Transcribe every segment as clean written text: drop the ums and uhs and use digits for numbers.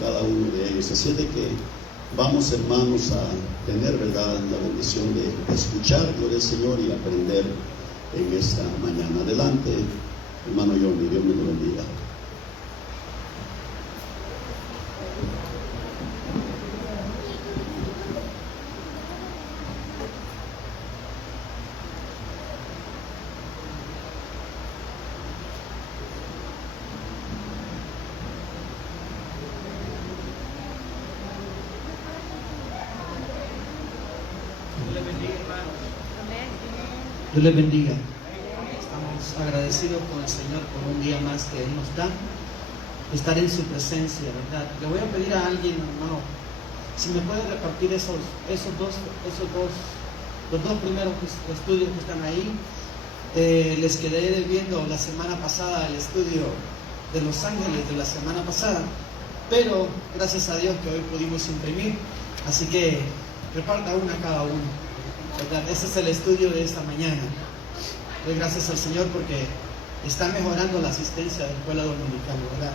cada uno de ellos. Así es de que vamos, hermanos, a tener, ¿verdad?, la bendición de escuchar gloria al Señor y aprender en esta mañana. Adelante, hermano Johnny, Dios me lo bendiga. Dios les bendiga. Estamos agradecidos con el Señor por un día más que Él nos da, estar en su presencia, ¿verdad? Le voy a pedir a alguien, hermano, si me puede repartir los dos primeros estudios que están ahí. Les quedé debiendo la semana pasada el estudio de Los Ángeles de la semana pasada, pero gracias a Dios que hoy pudimos imprimir, así que reparta una a cada uno, ¿verdad? Ese es el estudio de esta mañana. Doy gracias al Señor porque está mejorando la asistencia de la escuela dominical, ¿verdad?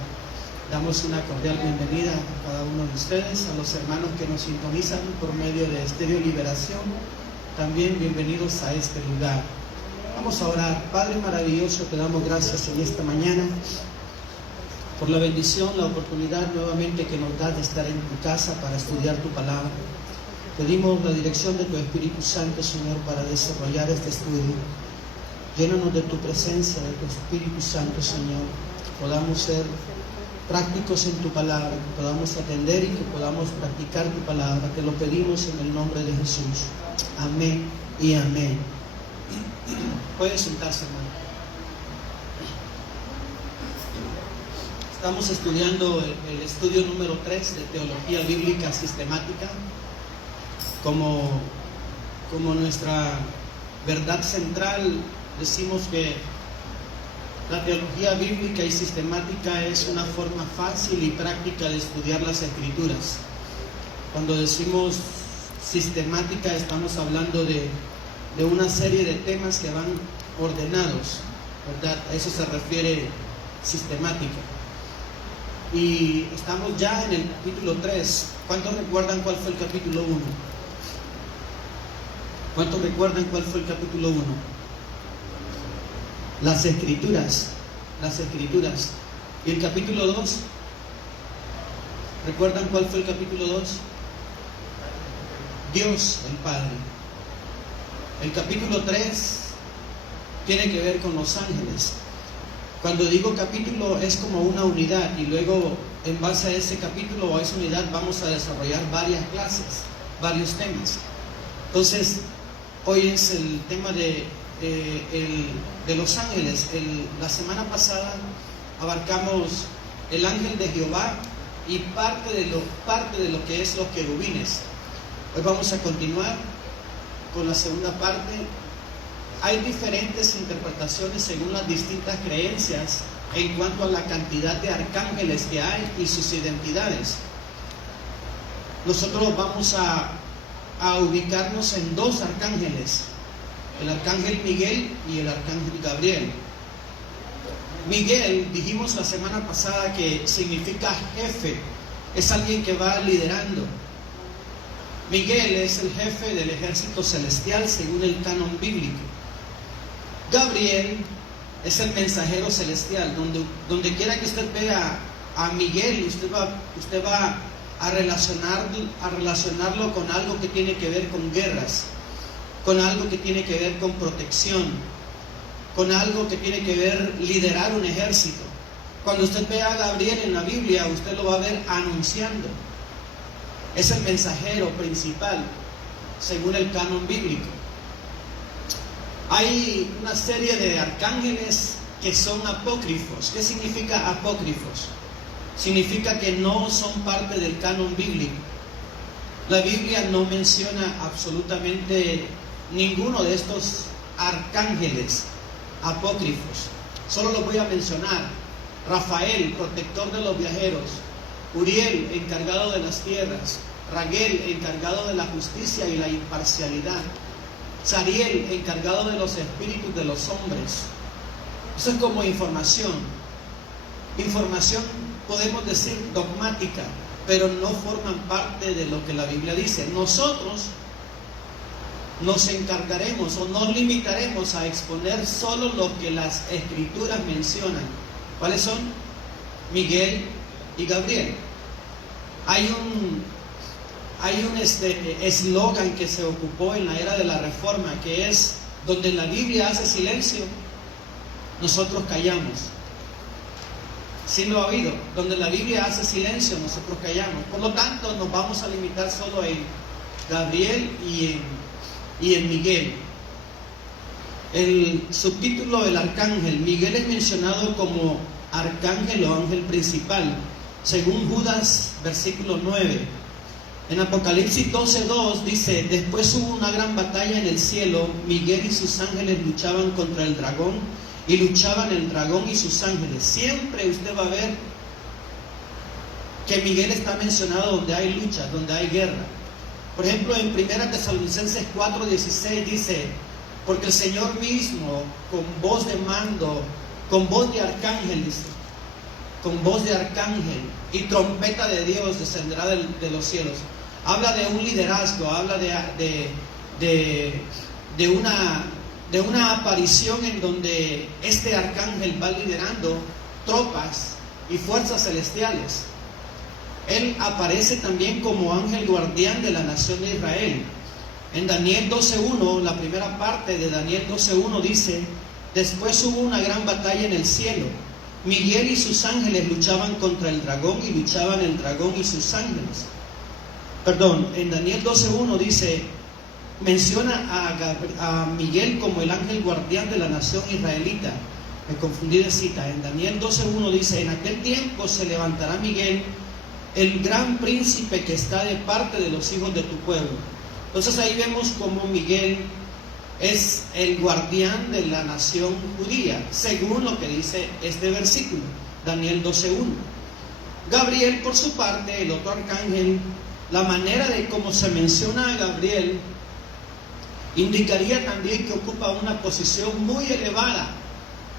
Damos una cordial bienvenida a cada uno de ustedes, a los hermanos que nos sintonizan por medio de Estéreo Liberación. También bienvenidos a este lugar. Vamos a orar. Padre maravilloso, te damos gracias en esta mañana por la bendición, la oportunidad nuevamente que nos das de estar en tu casa para estudiar tu palabra. Pedimos la dirección de tu Espíritu Santo, Señor, para desarrollar este estudio. Llénanos de tu presencia, de tu Espíritu Santo, Señor. Podamos ser prácticos en tu palabra, que podamos atender y que podamos practicar tu palabra. Te lo pedimos en el nombre de Jesús. Amén y amén. Puede sentarse, hermano. Estamos estudiando el estudio número 3 de Teología Bíblica Sistemática como nuestra verdad central. Decimos que la teología bíblica y sistemática es una forma fácil y práctica de estudiar las Escrituras. Cuando decimos sistemática, estamos hablando de una serie de temas que van ordenados, ¿verdad? A eso se refiere sistemática. Y estamos ya en el capítulo 3. ¿Cuántos recuerdan cuál fue el capítulo 1? ¿Cuántos recuerdan cuál fue el capítulo 1? Las Escrituras. ¿Y el capítulo 2? ¿Recuerdan cuál fue el capítulo 2? Dios el Padre. El capítulo 3 tiene que ver con los ángeles. Cuando digo capítulo es como una unidad, y luego en base a ese capítulo o a esa unidad vamos a desarrollar varias clases, varios temas. Entonces, hoy es el tema de los ángeles. La semana pasada abarcamos el ángel de Jehová y parte de lo que es los querubines. Hoy vamos a continuar con la segunda parte. Hay diferentes interpretaciones según las distintas creencias en cuanto a la cantidad de arcángeles que hay y sus identidades. Nosotros vamos a ubicarnos en dos arcángeles, el arcángel Miguel y el arcángel Gabriel. Miguel, dijimos la semana pasada que significa jefe, es alguien que va liderando. Miguel es el jefe del ejército celestial según el canon bíblico. Gabriel es el mensajero celestial. Donde quiera que usted vea a Miguel, usted va a relacionarlo con algo que tiene que ver con guerras, con algo que tiene que ver con protección, con algo que tiene que ver liderar un ejército. Cuando usted vea a Gabriel en la Biblia, usted lo va a ver anunciando. Es el mensajero principal según el canon bíblico. Hay una serie de arcángeles que son apócrifos. ¿Qué significa apócrifos? Significa que no son parte del canon bíblico. La Biblia no menciona absolutamente ninguno de estos arcángeles apócrifos. Solo los voy a mencionar. Rafael, protector de los viajeros. Uriel, encargado de las tierras. Raguel, encargado de la justicia y la imparcialidad. Sariel, encargado de los espíritus de los hombres. Eso es como información. Información, podemos decir, dogmática. pero no forman parte de lo que la Biblia dice. Nosotros nos encargaremos o nos limitaremos a exponer solo lo que las Escrituras mencionan. ¿Cuáles son? Miguel y Gabriel. Hay un eslogan que se ocupó en la era de la Reforma, que es: donde la Biblia hace silencio, nosotros callamos. ¿Sí lo ha oído? Donde la Biblia hace silencio, nosotros callamos. Por lo tanto, nos vamos a limitar solo en Gabriel y en Miguel. El subtítulo del arcángel: Miguel es mencionado como arcángel o ángel principal, según Judas, versículo 9. En Apocalipsis 12:2 dice: después hubo una gran batalla en el cielo, Miguel y sus ángeles luchaban contra el dragón, y luchaban el dragón y sus ángeles. Siempre usted va a ver que Miguel está mencionado donde hay lucha, donde hay guerra. Por ejemplo, en 1 Tesalonicenses 4:16 dice: porque el Señor mismo, con voz de mando, con voz de arcángel, dice, con voz de arcángel y trompeta de Dios, descenderá de los cielos. Habla de un liderazgo, habla de una aparición en donde este arcángel va liderando tropas y fuerzas celestiales. Él aparece también como ángel guardián de la nación de Israel. En Daniel 12:1, la primera parte de Daniel 12:1 dice: después hubo una gran batalla en el cielo, Miguel y sus ángeles luchaban contra el dragón, y luchaban el dragón y sus ángeles. En Daniel 12:1 dice, menciona a Miguel como el ángel guardián de la nación israelita. Me confundí de cita. En Daniel 12:1 dice: en aquel tiempo se levantará Miguel, el gran príncipe que está de parte de los hijos de tu pueblo. Entonces ahí vemos como Miguel es el guardián de la nación judía, según lo que dice este versículo, Daniel 12:1. Gabriel, por su parte, el otro arcángel, la manera de cómo se menciona a Gabriel indicaría también que ocupa una posición muy elevada.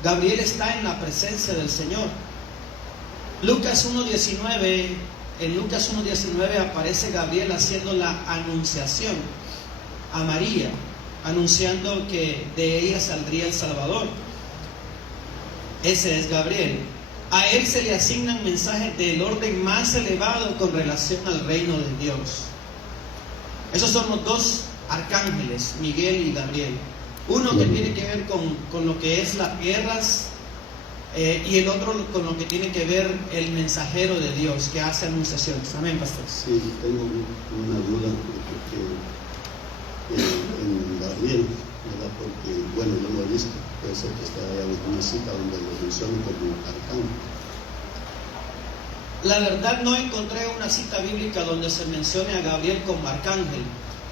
Gabriel está en la presencia del Señor. En Lucas 1:19 aparece Gabriel haciendo la anunciación a María, anunciando que de ella saldría el Salvador. Ese es Gabriel. A él se le asignan mensajes del orden más elevado con relación al reino de Dios. Esos son los dos arcángeles, Miguel y Gabriel. Uno que tiene que ver con lo que es las guerras, y el otro con lo que tiene que ver el mensajero de Dios que hace anunciaciones. Amén, pastor. Sí, tengo una duda porque en Gabriel, ¿verdad? Porque, bueno, yo lo he visto, puede ser que esté ahí alguna cita donde lo mencionen como arcángel. La verdad, no encontré una cita bíblica donde se mencione a Gabriel como arcángel.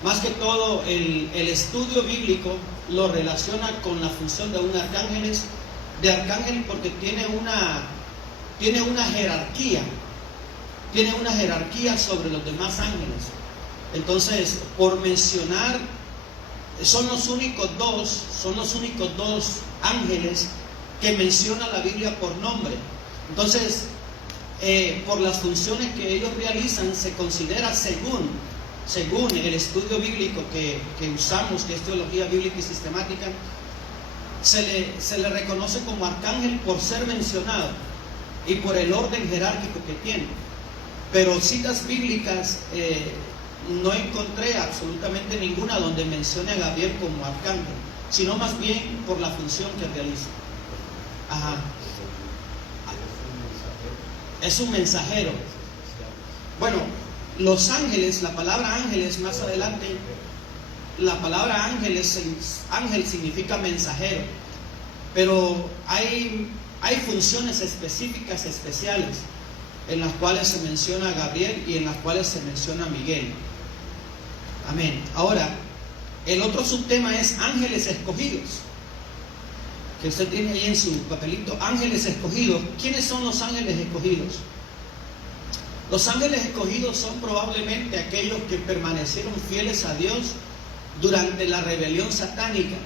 Más que todo, el estudio bíblico lo relaciona con la función de un arcángel, porque tiene una jerarquía sobre los demás ángeles. Entonces, por mencionar, son los únicos dos ángeles que menciona la Biblia por nombre. Entonces, por las funciones que ellos realizan, se considera, según el estudio bíblico que usamos, que es teología bíblica y sistemática, se le reconoce como arcángel por ser mencionado y por el orden jerárquico que tiene. Pero citas bíblicas no encontré absolutamente ninguna donde mencione a Gabriel como arcángel, sino más bien por la función que realiza. Ajá. Es un mensajero. Bueno, los ángeles, la palabra ángeles, más adelante, la palabra ángel significa mensajero, pero hay funciones específicas, especiales, en las cuales se menciona a Gabriel y en las cuales se menciona a Miguel. Amén. Ahora, el otro subtema es ángeles escogidos, que usted tiene ahí en su papelito. Ángeles escogidos. ¿Quiénes son los ángeles escogidos? Los ángeles escogidos son probablemente aquellos que permanecieron fieles a Dios durante la rebelión satánica.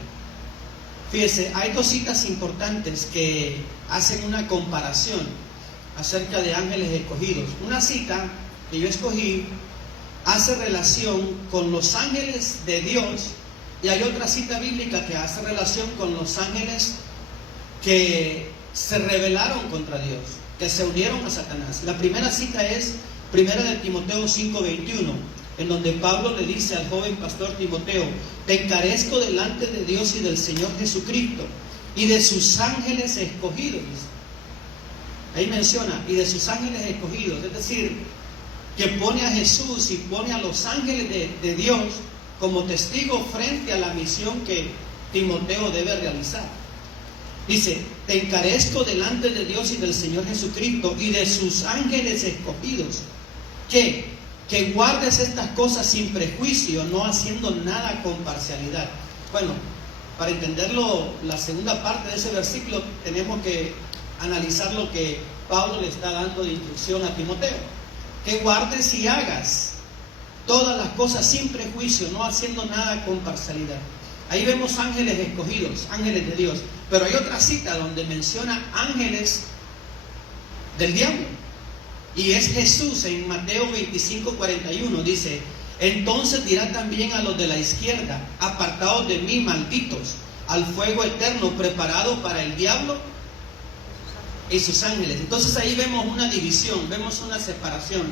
Fíjese, hay dos citas importantes que hacen una comparación acerca de ángeles escogidos. Una cita que yo escogí hace relación con los ángeles de Dios, y hay otra cita bíblica que hace relación con los ángeles que se rebelaron contra Dios, que se unieron a Satanás. La primera cita es 1 de Timoteo 5:21, en donde Pablo le dice al joven pastor Timoteo: te encarezco delante de Dios y del Señor Jesucristo y de sus ángeles escogidos. Ahí menciona, y de sus ángeles escogidos, es decir, que pone a Jesús y pone a los ángeles de Dios como testigo frente a la misión que Timoteo debe realizar. Dice: te encarezco delante de Dios y del Señor Jesucristo y de sus ángeles escogidos, que guardes estas cosas sin prejuicio, no haciendo nada con parcialidad. Bueno, para entenderlo, la segunda parte de ese versículo, tenemos que analizar lo que Pablo le está dando de instrucción a Timoteo: que guardes y hagas todas las cosas sin prejuicio, no haciendo nada con parcialidad. Ahí vemos ángeles escogidos, ángeles de Dios. Pero hay otra cita donde menciona ángeles del diablo, y es Jesús en Mateo 25:41. Dice: entonces dirá también a los de la izquierda: apartaos de mí, malditos, al fuego eterno preparado para el diablo y sus ángeles. Entonces ahí vemos una división, vemos una separación: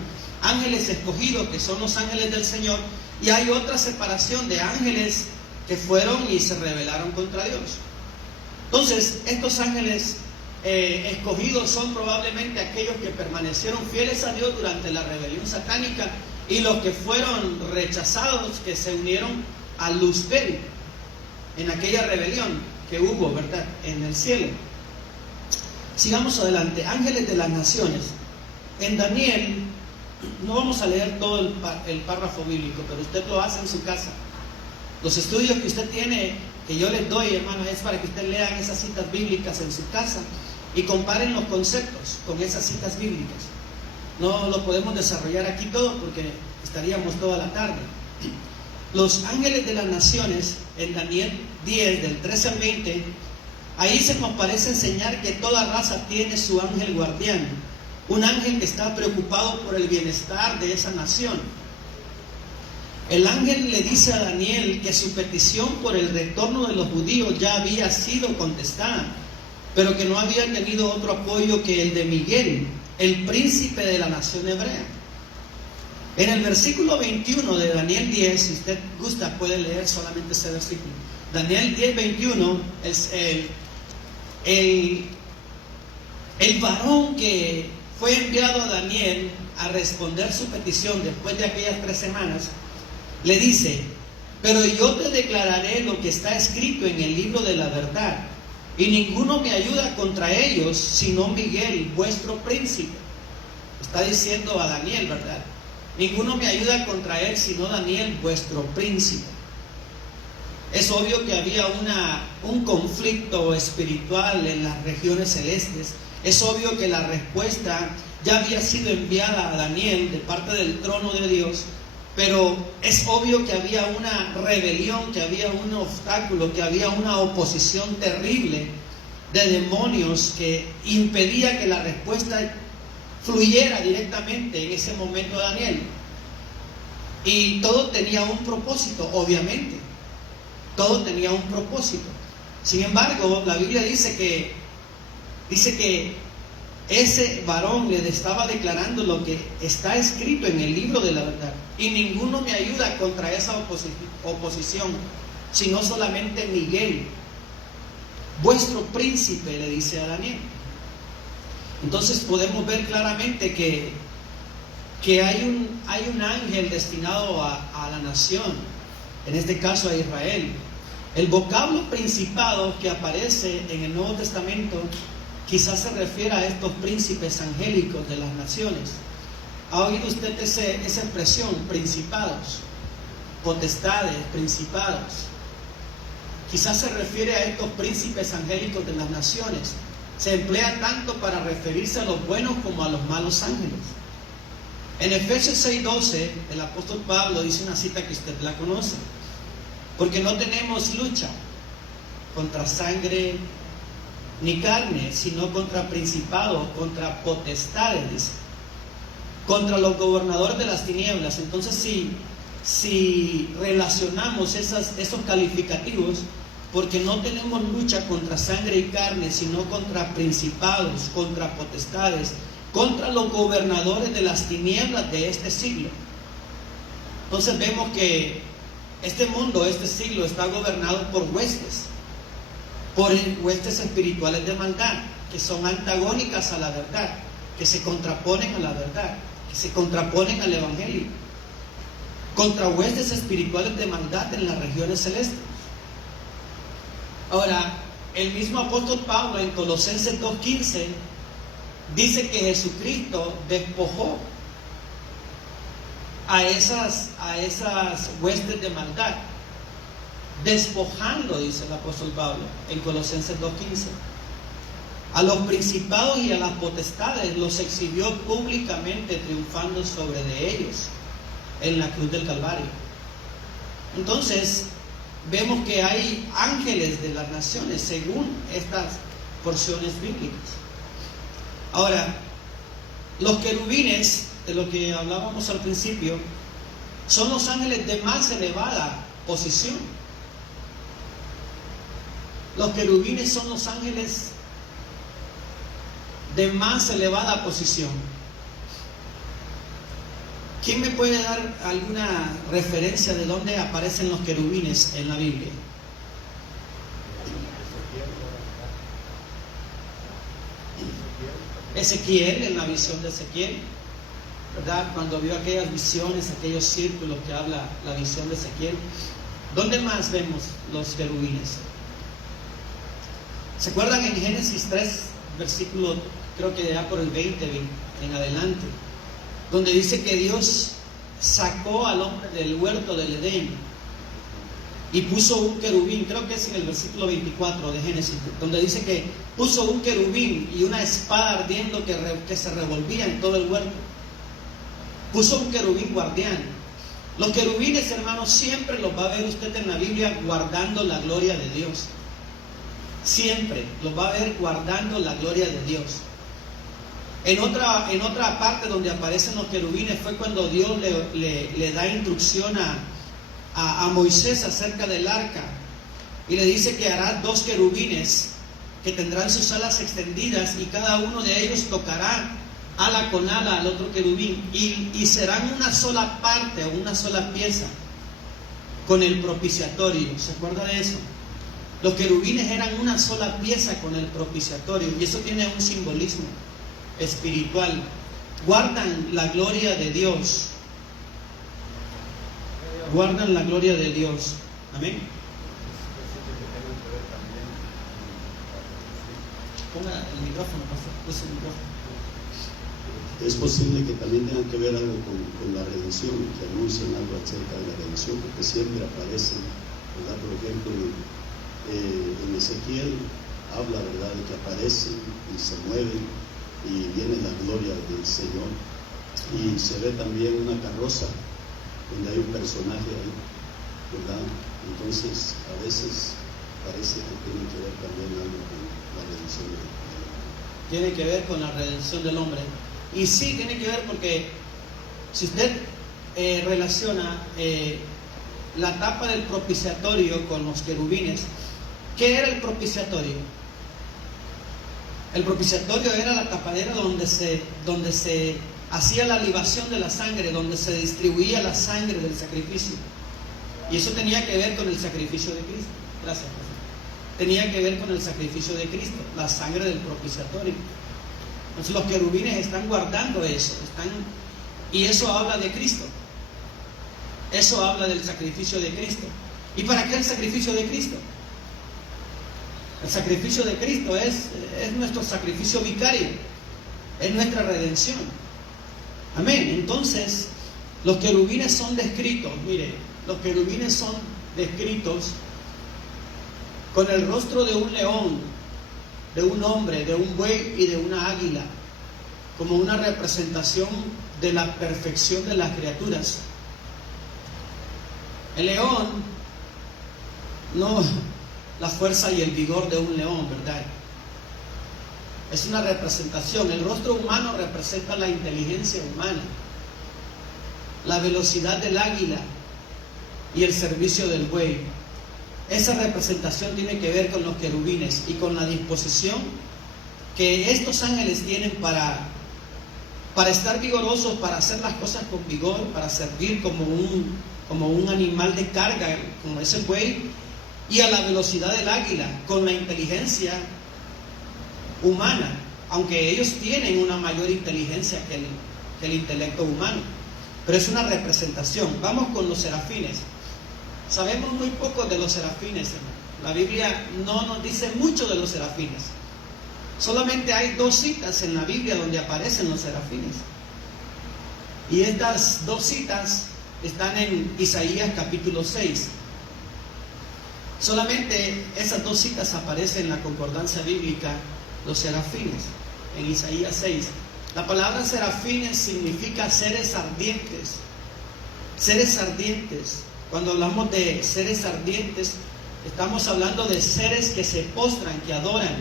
ángeles escogidos, que son los ángeles del Señor, y hay otra separación de ángeles que fueron y se rebelaron contra Dios. Entonces, estos ángeles escogidos son probablemente aquellos que permanecieron fieles a Dios durante la rebelión satánica, y los que fueron rechazados, que se unieron a Luzbel en aquella rebelión que hubo, ¿verdad?, en el cielo. Sigamos adelante. Ángeles de las naciones. En Daniel, no vamos a leer todo el párrafo bíblico, pero usted lo hace en su casa. Los estudios que usted tiene, que yo les doy, hermano, es para que usted lean esas citas bíblicas en su casa y comparen los conceptos con esas citas bíblicas. No lo podemos desarrollar aquí todo porque estaríamos toda la tarde. Los ángeles de las naciones, en Daniel 10, del 13 al 20, ahí se nos parece enseñar que toda raza tiene su ángel guardián, un ángel que está preocupado por el bienestar de esa nación. El ángel le dice a Daniel que su petición por el retorno de los judíos ya había sido contestada, pero que no había tenido otro apoyo que el de Miguel, el príncipe de la nación hebrea. En el versículo 21 de Daniel 10, si usted gusta puede leer solamente ese versículo. Daniel 10, 21, es el varón que fue enviado a Daniel a responder su petición después de aquellas 3 semanas, le dice: pero yo te declararé lo que está escrito en el libro de la verdad, y ninguno me ayuda contra ellos, sino Miguel, vuestro príncipe. Está diciendo a Daniel, ¿verdad? Ninguno me ayuda contra él, sino Daniel, vuestro príncipe. Es obvio que había un conflicto espiritual en las regiones celestes. Es obvio que la respuesta ya había sido enviada a Daniel de parte del trono de Dios, pero es obvio que había una rebelión, que había un obstáculo, que había una oposición terrible de demonios que impedía que la respuesta fluyera directamente en ese momento a Daniel. Y todo tenía un propósito, obviamente. Todo tenía un propósito. Sin embargo, la Biblia dice que ese varón le estaba declarando lo que está escrito en el libro de la verdad. Y ninguno me ayuda contra esa oposición, sino solamente Miguel, vuestro príncipe, le dice a Daniel. Entonces podemos ver claramente que hay un ángel destinado a la nación, en este caso a Israel. El vocablo principado que aparece en el Nuevo Testamento quizás se refiera a estos príncipes angélicos de las naciones. ¿Ha oído usted esa expresión? Principados, potestades, principados. Quizás se refiere a estos príncipes angélicos de las naciones. Se emplea tanto para referirse a los buenos como a los malos ángeles. En Efesios 6:12, el apóstol Pablo dice una cita que usted la conoce: porque no tenemos lucha contra sangre ni carne, sino contra principados, contra potestades, dice. contra los gobernadores de las tinieblas. Entonces, si relacionamos esos calificativos, porque no tenemos lucha contra sangre y carne, sino contra principados, contra potestades, contra los gobernadores de las tinieblas de este siglo. Entonces vemos que este mundo, este siglo, está gobernado por huestes espirituales de maldad, que son antagónicas a la verdad, que se contraponen a la verdad, que se contraponen al Evangelio, contra huestes espirituales de maldad en las regiones celestes. Ahora, el mismo apóstol Pablo en Colosenses 2:15 dice que Jesucristo despojó a esas huestes de maldad, despojando, dice el apóstol Pablo en Colosenses 2:15, a los principados y a las potestades los exhibió públicamente, triunfando sobre de ellos en la cruz del Calvario. Entonces vemos que hay ángeles de las naciones según estas porciones bíblicas. Ahora, los querubines, de lo que hablábamos al principio, son los ángeles de más elevada posición. Los querubines son los ángeles de más elevada posición. ¿Quién me puede dar alguna referencia de dónde aparecen los querubines en la Biblia? Ezequiel, en la visión de Ezequiel, ¿verdad? Cuando vio aquellas visiones, aquellos círculos que habla la visión de Ezequiel. ¿Dónde más vemos los querubines? ¿Se acuerdan en Génesis 3, versículo, creo que ya por el 20 en adelante, donde dice que Dios sacó al hombre del huerto del Edén y puso un querubín? Creo que es en el versículo 24 de Génesis, donde dice que puso un querubín y una espada ardiendo que se revolvía en todo el huerto. Puso un querubín guardián. Los querubines, hermanos, siempre los va a ver usted en la Biblia guardando la gloria de Dios. Siempre los va a ver guardando la gloria de Dios. En otra parte donde aparecen los querubines fue cuando Dios le da instrucción a Moisés acerca del arca, y le dice que hará 2 querubines que tendrán sus alas extendidas, y cada uno de ellos tocará ala con ala al otro querubín, y serán una sola parte o una sola pieza con el propiciatorio. ¿Se acuerda de eso? Los querubines eran una sola pieza con el propiciatorio, y eso tiene un simbolismo espiritual. Guardan la gloria de Dios. Guardan la gloria de Dios. Amén. Ponga el micrófono, pastor. Puse el micrófono. Es posible que también tenga que ver algo con la redención, que anuncian algo acerca de la redención, porque siempre aparecen, ¿verdad? Por ejemplo, en Ezequiel habla, ¿verdad?, de que aparecen y se mueven y viene la gloria del Señor, y se ve también una carroza donde hay un personaje ahí, ¿verdad? Entonces a veces parece que tiene que ver también algo con la redención del hombre. Tiene que ver con la redención del hombre. Y sí, tiene que ver porque si usted relaciona la tapa del propiciatorio con los querubines, ¿qué era el propiciatorio? El propiciatorio era la tapadera donde se hacía la libación de la sangre, donde se distribuía la sangre del sacrificio. Y eso tenía que ver con el sacrificio de Cristo. Gracias, profesor. Tenía que ver con el sacrificio de Cristo, la sangre del propiciatorio. Entonces los querubines están guardando eso, y eso habla de Cristo. Eso habla del sacrificio de Cristo. ¿Y para qué el sacrificio de Cristo? El sacrificio de Cristo es nuestro sacrificio vicario, es nuestra redención. Amén. Entonces, los querubines son descritos, mire, los querubines son descritos con el rostro de un león, de un hombre, de un buey y de una águila, como una representación de la perfección de las criaturas. El león, no la fuerza y el vigor de un león, ¿verdad? Es una representación. El rostro humano representa la inteligencia humana. la velocidad del águila y el servicio del buey. Esa representación tiene que ver con los querubines y con la disposición que estos ángeles tienen para estar vigorosos, para hacer las cosas con vigor, para servir como un animal de carga, como ese buey, y a la velocidad del águila, con la inteligencia humana, aunque ellos tienen una mayor inteligencia que el intelecto humano, pero es una representación. Vamos con los serafines. Sabemos muy poco de los serafines, hermano. La Biblia no nos dice mucho de los serafines. Solamente hay 2 citas en la Biblia donde aparecen los serafines. Y estas 2 citas están en Isaías capítulo 6. Solamente esas 2 citas aparecen en la concordancia bíblica, los serafines, en Isaías 6. La palabra serafines significa seres ardientes. Seres ardientes. Cuando hablamos de seres ardientes, estamos hablando de seres que se postran, que adoran,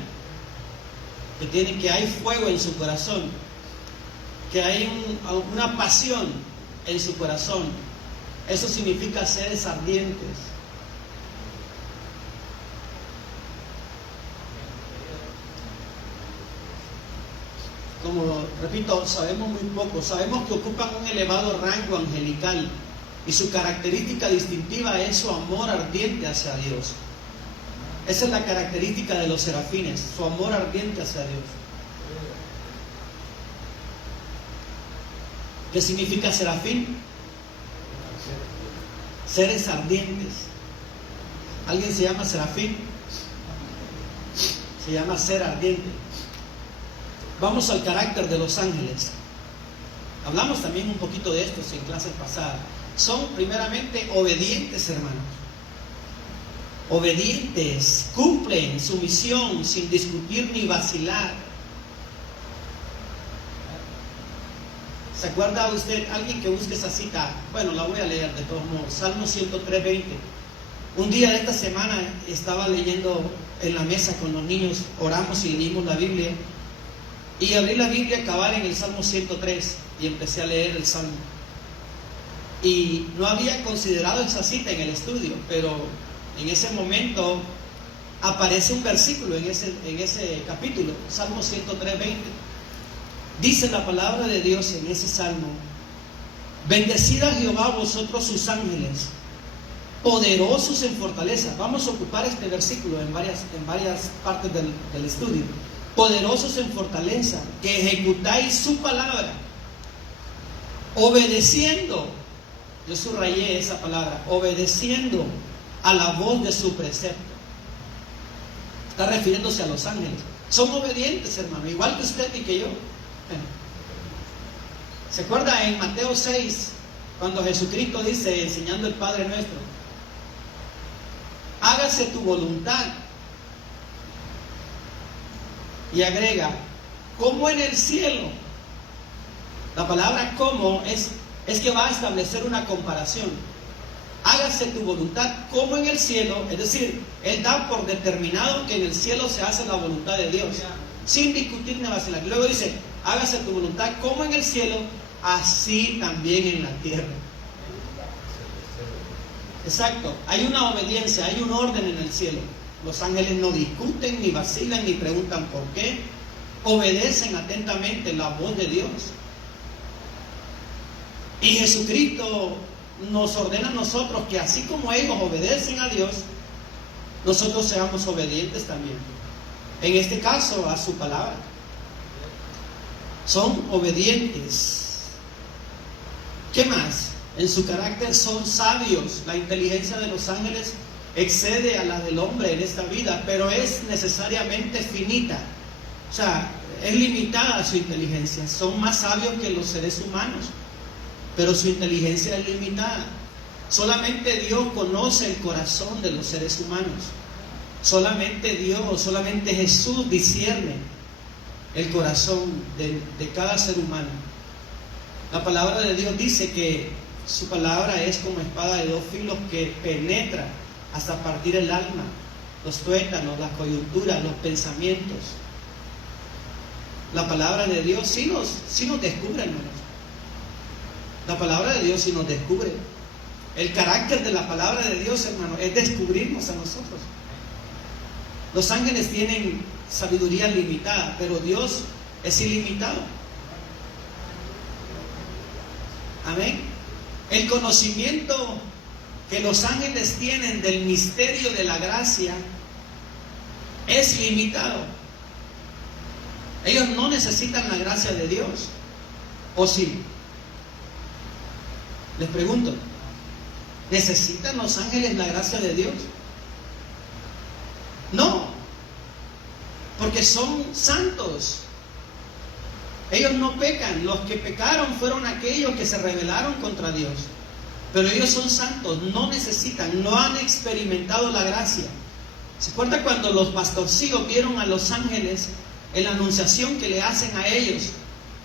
que hay fuego en su corazón, que hay una pasión en su corazón. Eso significa seres ardientes. Como repito, sabemos muy poco. Sabemos que ocupan un elevado rango angelical y su característica distintiva es su amor ardiente hacia Dios. Esa es la característica de los serafines, su amor ardiente hacia Dios. ¿Qué significa serafín? Seres ardientes. ¿Alguien se llama serafín? Se llama ser ardiente. Vamos al carácter de los ángeles. Hablamos también un poquito de estos en clases pasadas. Son primeramente obedientes, hermanos. Obedientes, cumplen su misión sin discutir ni vacilar. ¿Se acuerda usted? Alguien que busque esa cita, bueno, la voy a leer de todos modos. Salmo 103:20. Un día de esta semana estaba leyendo en la mesa con los niños, oramos y leímos la Biblia, y abrí la Biblia a acabar en el Salmo 103 y empecé a leer el Salmo. Y no había considerado esa cita en el estudio, pero en ese momento aparece un versículo en ese capítulo, Salmo 103:20. Dice la palabra de Dios en ese salmo: bendecid a Jehová vosotros sus ángeles, poderosos en fortaleza. Vamos a ocupar este versículo en varias partes del estudio. Poderosos en fortaleza, que ejecutáis su palabra, obedeciendo, yo subrayé esa palabra, obedeciendo a la voz de su precepto. Está refiriéndose a los ángeles. Son obedientes, hermano, igual que usted y que yo. ¿Se acuerda en Mateo 6, cuando Jesucristo dice, enseñando el Padre Nuestro: hágase tu voluntad? Y agrega, como en el cielo. La palabra como es que va a establecer una comparación. Hágase tu voluntad como en el cielo, es decir, Él da por determinado que en el cielo se hace la voluntad de Dios, sin discutir ni vacilar. Y luego dice, hágase tu voluntad como en el cielo, así también en la tierra. Exacto, hay una obediencia, hay un orden en el cielo. Los ángeles no discuten, ni vacilan, ni preguntan por qué. Obedecen atentamente la voz de Dios. Y Jesucristo nos ordena a nosotros que así como ellos obedecen a Dios, nosotros seamos obedientes también. En este caso, a su palabra. Son obedientes. ¿Qué más? En su carácter son sabios. La inteligencia de los ángeles excede a la del hombre en esta vida, pero es necesariamente finita. O sea, es limitada su inteligencia. Son más sabios que los seres humanos, pero su inteligencia es limitada. Solamente Dios conoce el corazón de los seres humanos. Solamente Dios, solamente Jesús discierne el corazón de cada ser humano. La palabra de Dios dice que su palabra es como espada de 2 filos que penetra hasta partir el alma, los tuétanos, las coyunturas, los pensamientos. La palabra de Dios sí nos descubre, hermanos. La palabra de Dios sí nos descubre. El carácter de la palabra de Dios, hermano, es descubrirnos a nosotros. Los ángeles tienen sabiduría limitada, pero Dios es ilimitado. Amén. El conocimiento que los ángeles tienen del misterio de la gracia es limitado. Ellos no necesitan la gracia de Dios, ¿o sí? Les pregunto, ¿necesitan los ángeles la gracia de Dios? No, porque son santos. Ellos no pecan. Los que pecaron fueron aquellos que se rebelaron contra Dios. Pero ellos son santos, no necesitan, no han experimentado la gracia. ¿Se acuerdan cuando los pastorcillos vieron a los ángeles en la anunciación que le hacen a ellos?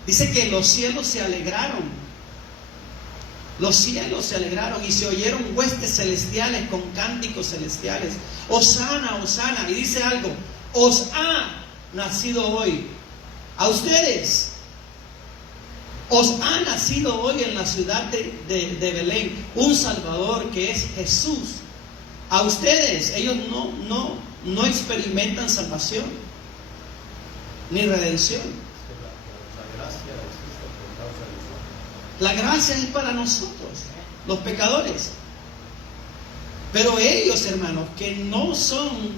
Dice que los cielos se alegraron. Los cielos se alegraron y se oyeron huestes celestiales con cánticos celestiales. Hosana, Hosana. Y dice algo: os ha nacido hoy, a ustedes, os ha nacido hoy en la ciudad de Belén un Salvador, que es Jesús. A ustedes. Ellos no experimentan salvación ni redención. La gracia es para nosotros, los pecadores. Pero ellos, hermanos, que no son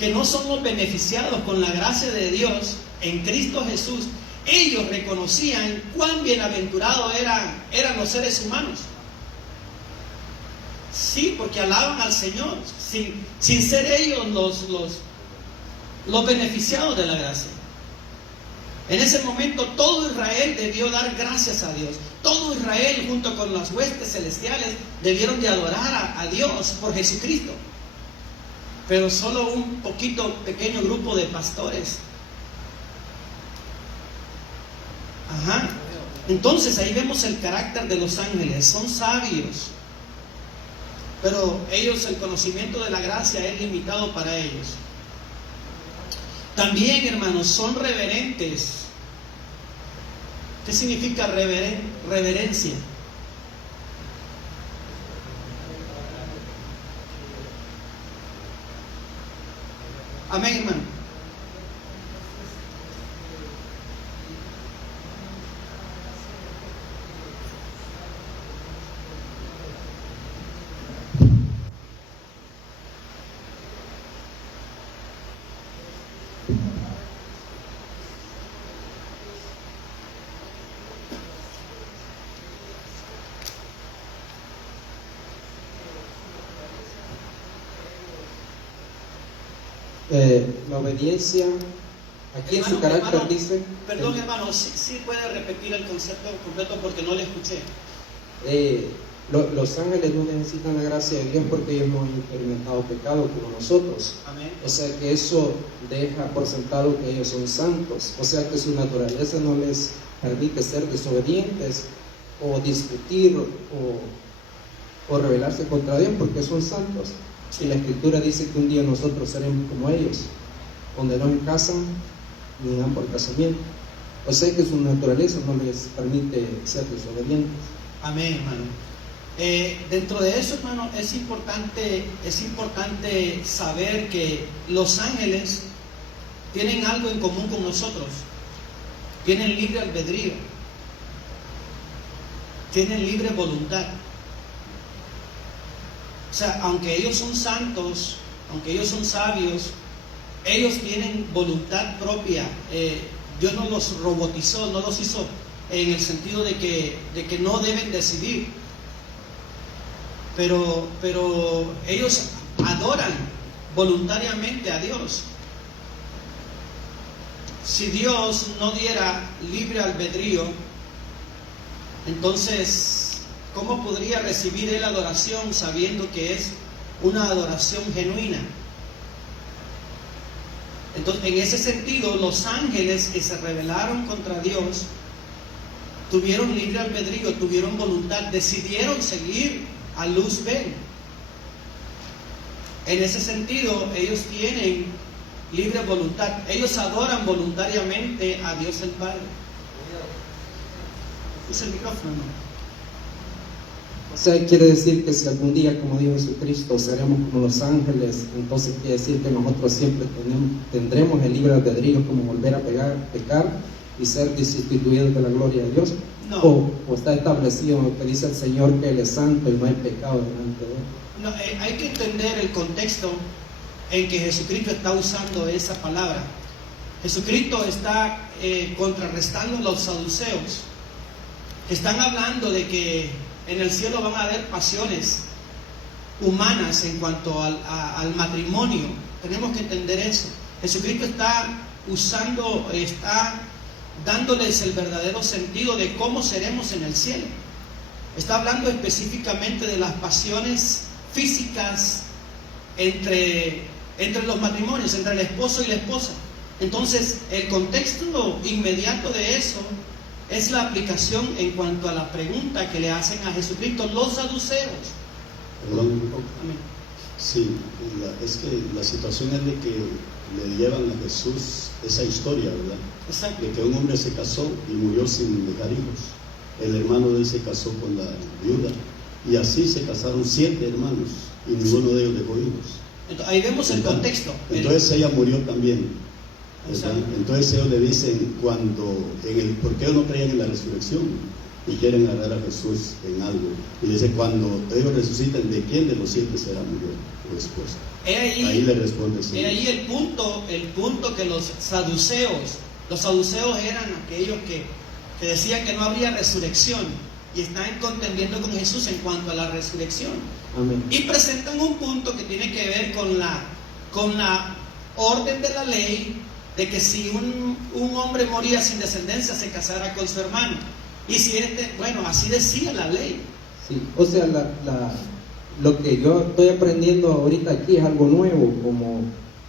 los beneficiados con la gracia de Dios en Cristo Jesús, ellos reconocían cuán bienaventurados eran los seres humanos. Sí, porque alaban al Señor, sin ser ellos los beneficiados de la gracia. En ese momento todo Israel debió dar gracias a Dios. Todo Israel, junto con las huestes celestiales, debieron de adorar a Dios por Jesucristo. Pero solo un pequeño grupo de pastores. Entonces ahí vemos el carácter de los ángeles. Son sabios, pero ellos, el conocimiento de la gracia es limitado para ellos. También, hermanos, son reverentes. ¿Qué significa reverencia? Amén, hermano. La obediencia, aquí en su Hermano, carácter hermano, dice... Perdón, hermano, sí puede repetir el concepto completo porque no le escuché. Los ángeles no necesitan la gracia de Dios porque ellos no han experimentado pecado como nosotros. Amén. O sea que eso deja por sentado que ellos son santos. O sea que su naturaleza no les permite ser desobedientes o discutir o rebelarse contra Dios porque son santos. Y la Escritura dice que un día nosotros seremos como ellos, donde no se casan ni dan por casamiento. O sea que su naturaleza no les permite ser desobedientes. Amén, hermano. Dentro de eso, hermano, es importante saber que los ángeles tienen algo en común con nosotros. Tienen libre albedrío. Tienen libre voluntad. O sea, aunque ellos son santos, aunque ellos son sabios, ellos tienen voluntad propia. Dios no los robotizó, no los hizo en el sentido de que no deben decidir. Pero ellos adoran voluntariamente a Dios. Si Dios no diera libre albedrío, entonces, ¿cómo podría recibir él adoración sabiendo que es una adoración genuina? Entonces, en ese sentido, los ángeles que se rebelaron contra Dios tuvieron libre albedrío, tuvieron voluntad, decidieron seguir a Luzbel. En ese sentido, ellos tienen libre voluntad. Ellos adoran voluntariamente a Dios el Padre. Es el micrófono, ¿no? O sea, quiere decir que si algún día, como dijo Jesucristo, seremos como los ángeles, entonces quiere decir que nosotros siempre tendremos el libre albedrío como volver a pecar y ser destituidos de la gloria de Dios. No. O está establecido que dice el Señor que Él es santo y no hay pecado delante de Él. No, hay que entender el contexto en que Jesucristo está usando esa palabra. Jesucristo está contrarrestando a los saduceos, que están hablando de que en el cielo van a haber pasiones humanas en cuanto al matrimonio. Tenemos que entender eso. Jesucristo está dándoles el verdadero sentido de cómo seremos en el cielo. Está hablando específicamente de las pasiones físicas entre los matrimonios, entre el esposo y la esposa. Entonces, el contexto inmediato de eso es la aplicación en cuanto a la pregunta que le hacen a Jesucristo los saduceos. Perdón. Amén. Sí, es que la situación es de que le llevan a Jesús esa historia, ¿verdad? Exacto. De que un hombre se casó y murió sin dejar hijos. El hermano de él se casó con la viuda y así se casaron 7 hermanos y ninguno de ellos dejó hijos. Entonces, ahí vemos el contexto. Entonces ella murió también, ¿verdad? Exacto. Entonces ellos le dicen porque ellos no creían en la resurrección y quieren agarrar a Jesús en algo. Y dice, cuando ellos resuciten, ¿de quién de los 7 será mujer o esposa? Ahí le responde sí. Ahí el punto que los saduceos eran aquellos que decían que no habría resurrección y están contendiendo con Jesús en cuanto a la resurrección. Amén. Y presentan un punto que tiene que ver con la orden de la ley, de que si un hombre moría sin descendencia, se casara con su hermano. Y si así decía la ley. Sí, o sea, lo que yo estoy aprendiendo ahorita aquí es algo nuevo,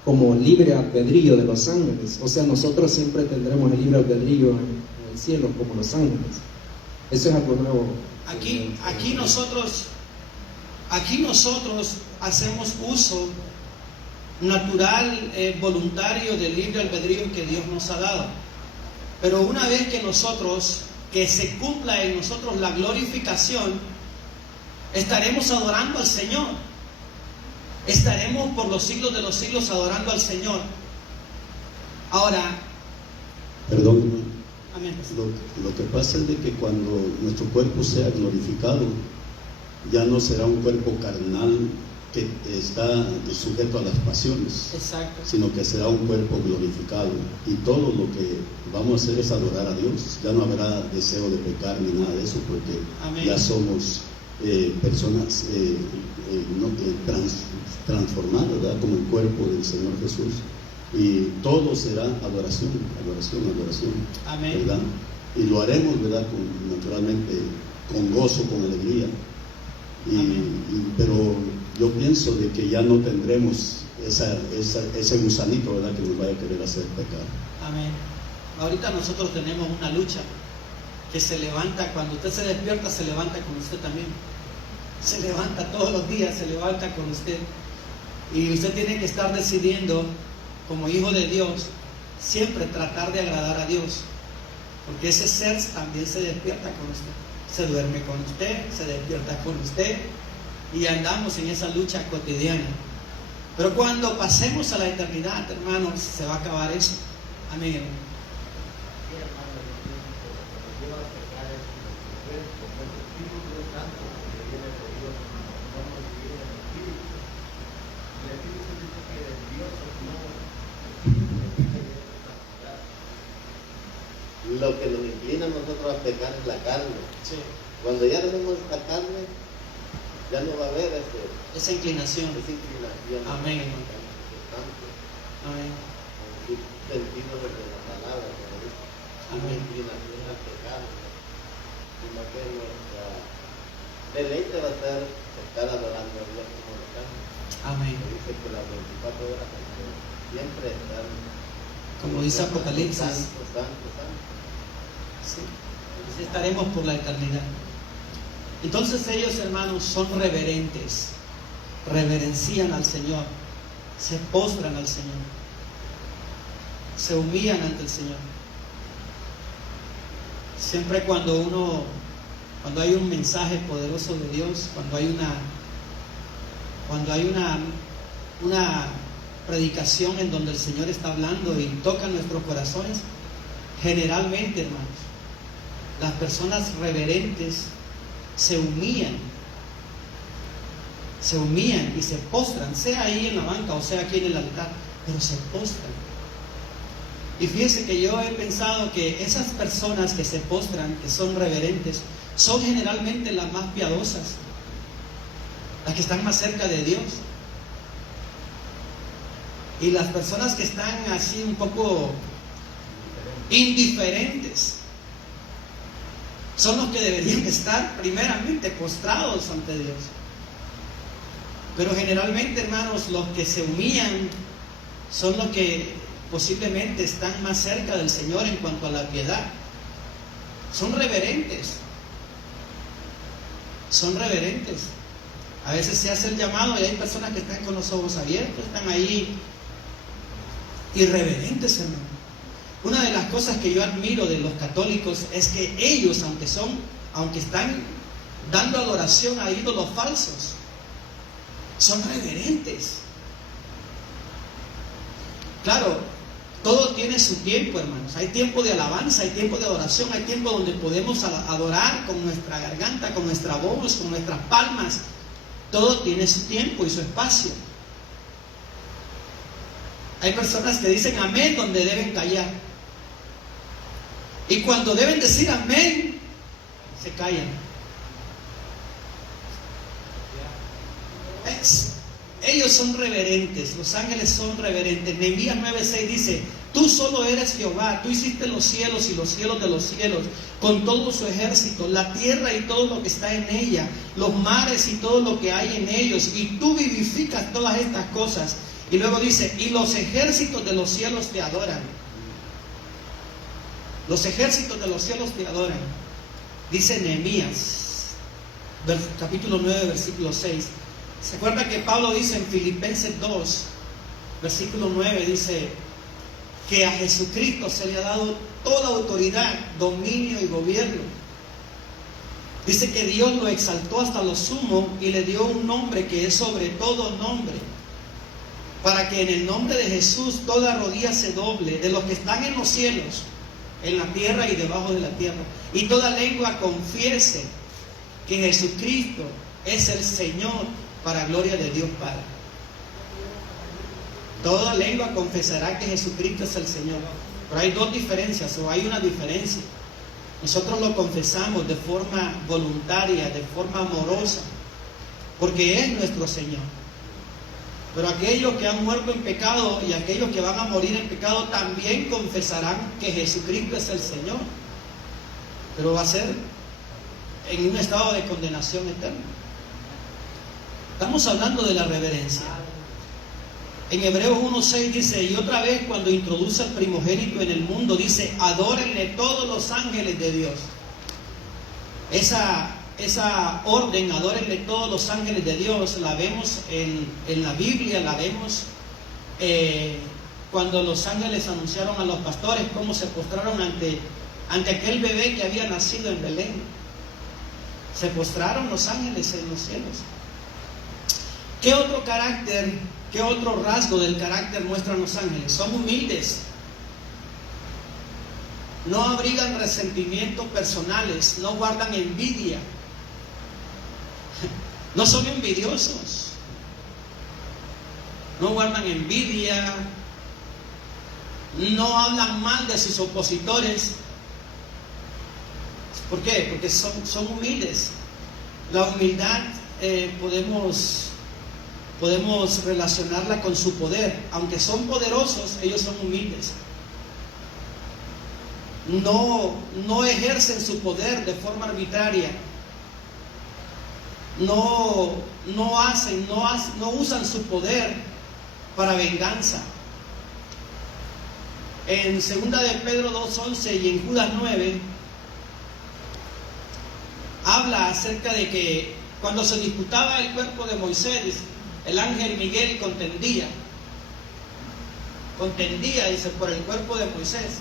como libre albedrío de los ángeles. O sea, nosotros siempre tendremos el libre albedrío en el cielo como los ángeles. Eso es algo nuevo. Aquí nosotros hacemos uso natural, voluntario del libre albedrío que Dios nos ha dado. Pero una vez que se cumpla en nosotros la glorificación, estaremos adorando al Señor. Estaremos por los siglos de los siglos adorando al Señor. Ahora, Perdón, amén. lo que pasa es de que cuando nuestro cuerpo sea glorificado, ya no será un cuerpo carnal que está sujeto a las pasiones, Exacto. sino que será un cuerpo glorificado y todo lo que vamos a hacer es adorar a Dios. Ya no habrá deseo de pecar ni nada de eso, porque Amén. ya somos personas transformadas, ¿verdad? Como el cuerpo del Señor Jesús, y todo será adoración, Amén. ¿verdad? Y lo haremos, ¿verdad? Naturalmente con gozo, con alegría. Pero yo pienso de que ya no tendremos ese gusanito, ¿verdad?, que nos vaya a querer hacer pecar. Amén. Ahorita nosotros tenemos una lucha que se levanta, cuando usted se despierta, se levanta con usted también. Se levanta todos los días, se levanta con usted. Y usted tiene que estar decidiendo, como hijo de Dios, siempre tratar de agradar a Dios. Porque ese ser también se despierta con usted. Se duerme con usted, se despierta con usted. Y andamos en esa lucha cotidiana. Pero cuando pasemos a la eternidad, hermanos, se va a acabar eso. Amén. Lo que nos inclina a nosotros a pecar es la carne. Sí. Cuando ya tenemos esta carne, ya no va a haber Esa inclinación. esa inclinación. Amén. Amén. En sentido de la palabra, como dice, una Amén. inclinación al pecado, sino que nuestra deleite va a ser estar adorando a Dios como los ángeles. Amén. Dice que las 24 horas siempre están, Como dice Apocalipsis. santo, santo, santo. Sí. Así estaremos por la eternidad. Entonces ellos, hermanos, son reverentes, reverencian al Señor, se postran al Señor, se humillan ante el Señor. Siempre cuando uno cuando hay un mensaje poderoso de Dios, cuando hay una predicación en donde el Señor está hablando y toca nuestros corazones, generalmente, hermanos, las personas reverentes se humillan y se postran, sea ahí en la banca o sea aquí en el altar, pero se postran. Y fíjense que yo he pensado que esas personas que se postran, que son reverentes, son generalmente las más piadosas, las que están más cerca de Dios. Y las personas que están así un poco indiferentes son los que deberían estar primeramente postrados ante Dios. Pero generalmente, hermanos, los que se humillan son los que posiblemente están más cerca del Señor en cuanto a la piedad. Son reverentes. A veces se hace el llamado y hay personas que están con los ojos abiertos, están ahí irreverentes, hermano. Una de las cosas que yo admiro de los católicos es que ellos, aunque están dando adoración a ídolos falsos, son reverentes. Claro, todo tiene su tiempo, hermanos. Hay tiempo de alabanza, hay tiempo de adoración, hay tiempo donde podemos adorar con nuestra garganta, con nuestra voz, con nuestras palmas. Todo tiene su tiempo y su espacio. Hay personas que dicen amén donde deben callar. Y cuando deben decir amén, se callan. Ellos son reverentes, los ángeles son reverentes. Nehemías 9:6 dice: tú solo eres Jehová, tú hiciste los cielos y los cielos de los cielos, con todo su ejército, la tierra y todo lo que está en ella, los mares y todo lo que hay en ellos, y tú vivificas todas estas cosas. Y luego dice: y los ejércitos de los cielos te adoran. Los ejércitos de los cielos te adoran. Dice Nehemías, capítulo 9, versículo 6. ¿Se acuerda que Pablo dice en Filipenses 2, versículo 9, dice que a Jesucristo se le ha dado toda autoridad, dominio y gobierno? Dice que Dios lo exaltó hasta lo sumo y le dio un nombre que es sobre todo nombre, para que en el nombre de Jesús toda rodilla se doble, de los que están en los cielos, en la tierra y debajo de la tierra, y toda lengua confiese que Jesucristo es el Señor, para gloria de Dios Padre. Toda lengua confesará que Jesucristo es el Señor. Pero hay dos diferencias, o hay una diferencia. Nosotros lo confesamos de forma voluntaria, de forma amorosa, porque es nuestro Señor. Pero aquellos que han muerto en pecado y aquellos que van a morir en pecado también confesarán que Jesucristo es el Señor. Pero va a ser en un estado de condenación eterna. Estamos hablando de la reverencia. En Hebreos 1:6 dice: y otra vez cuando introduce al primogénito en el mundo, dice: adórenle todos los ángeles de Dios. Esa orden, adórenle todos los ángeles de Dios, la vemos en la Biblia, la vemos cuando los ángeles anunciaron a los pastores cómo se postraron ante aquel bebé que había nacido en Belén. Se postraron los ángeles en los cielos. ¿Qué otro carácter, qué otro rasgo del carácter muestran los ángeles? Son humildes. No abrigan resentimientos personales, no guardan envidia. No son envidiosos. No guardan envidia. No hablan mal de sus opositores. ¿Por qué? Porque son humildes. La humildad podemos relacionarla con su poder. Aunque son poderosos, ellos son humildes. No ejercen su poder de forma arbitraria. No usan su poder para venganza. En 2 de Pedro 2:11 y en Judas 9 habla acerca de que cuando se disputaba el cuerpo de Moisés, el ángel Miguel contendía, dice, por el cuerpo de Moisés.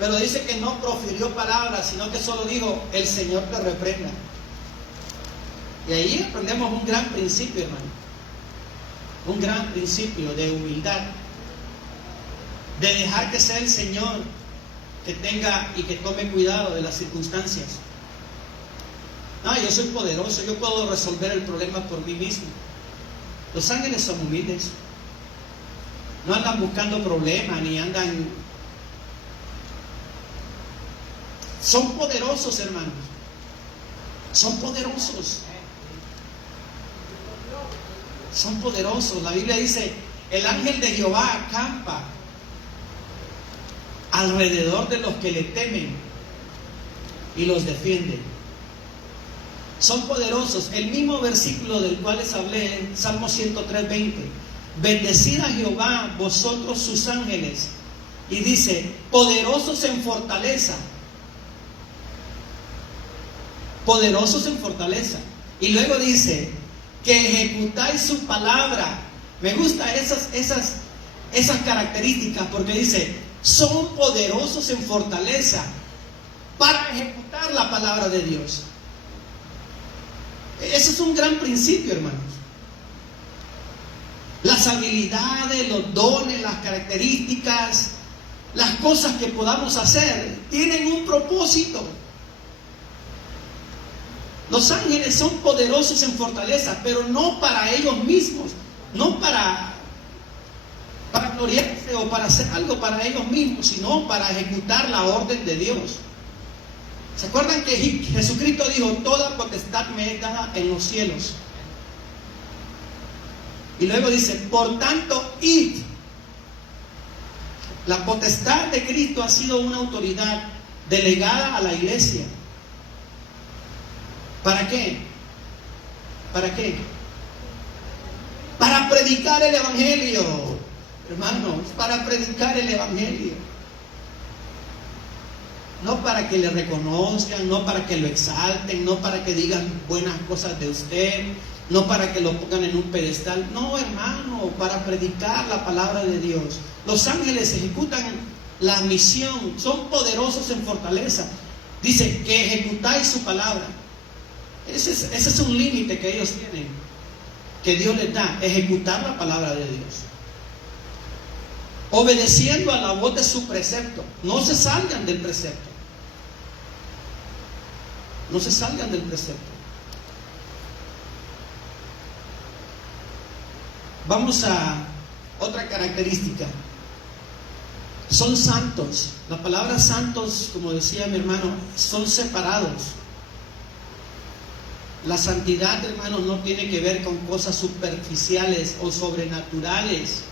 Pero dice que no profirió palabras, sino que solo dijo, el Señor te reprenda. Y ahí aprendemos un gran principio, hermano. Un gran principio de humildad. De dejar que sea el Señor que tenga y que tome cuidado de las circunstancias. No, yo soy poderoso, yo puedo resolver el problema por mí mismo. Los ángeles son humildes. No andan buscando problemas, ni andan... Son poderosos, hermanos. Son poderosos. Son poderosos. La Biblia dice, el ángel de Jehová acampa alrededor de los que le temen y los defiende. Son poderosos. El mismo versículo del cual les hablé en Salmo 103:20. Bendecid a Jehová vosotros sus ángeles. Y dice, poderosos en fortaleza. Poderosos en fortaleza. Y luego dice, que ejecutáis su palabra. Me gustan esas características, porque dice, son poderosos en fortaleza para ejecutar la palabra de Dios. Ese es un gran principio, hermanos. Las habilidades, los dones, las características, las cosas que podamos hacer, tienen un propósito. Los ángeles son poderosos en fortaleza, pero no para ellos mismos, no para gloriarse o para hacer algo para ellos mismos, sino para ejecutar la orden de Dios. ¿Se acuerdan que Jesucristo dijo, toda potestad me es dada en los cielos? Y luego dice, por tanto, id. La potestad de Cristo ha sido una autoridad delegada a la iglesia. ¿Para qué? ¿Para qué? Para predicar el Evangelio, hermanos, para predicar el Evangelio. No para que le reconozcan, no para que lo exalten, no para que digan buenas cosas de usted, no para que lo pongan en un pedestal. No, hermano, para predicar la palabra de Dios. Los ángeles ejecutan la misión, son poderosos en fortaleza. Dice que ejecutáis su palabra. Ese es un límite que ellos tienen, que Dios les da, ejecutar la palabra de Dios, obedeciendo a la voz de su precepto. No se salgan del precepto. No se salgan del precepto. Vamos a otra característica. Son santos. La palabra santos, como decía mi hermano, son separados. La santidad, hermanos, no tiene que ver con cosas superficiales o sobrenaturales.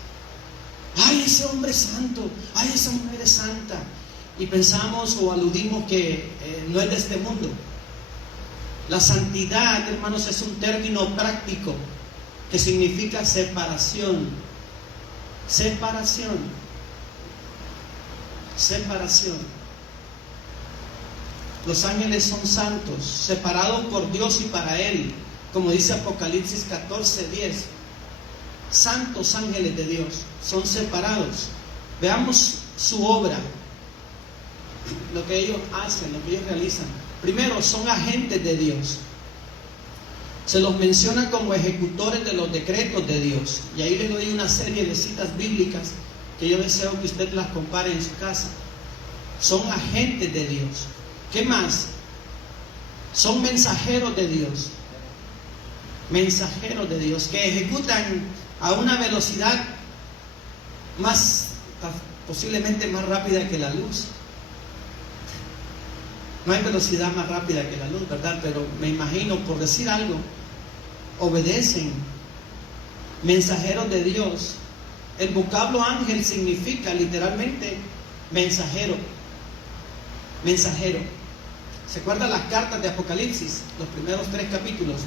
Ay, ese hombre es santo, ay, esa mujer es santa. Y pensamos o aludimos que no es de este mundo. La santidad, hermanos, es un término práctico que significa separación. Separación. Separación. Los ángeles son santos, separados por Dios y para Él, como dice Apocalipsis 14:10. Santos ángeles de Dios, son separados. Veamos su obra, lo que ellos hacen, lo que ellos realizan. Primero, son agentes de Dios. Se los menciona como ejecutores de los decretos de Dios. Y ahí les doy una serie de citas bíblicas que yo deseo que usted las compare en su casa. Son agentes de Dios. ¿Qué más? Son mensajeros de Dios. Mensajeros de Dios que ejecutan a una velocidad posiblemente más rápida que la luz. No hay velocidad más rápida que la luz, ¿verdad? Pero me imagino, por decir algo, obedecen. Mensajeros de Dios. El vocablo ángel significa literalmente mensajero. Mensajero. ¿Se acuerdan las cartas de Apocalipsis? Los primeros 3 capítulos,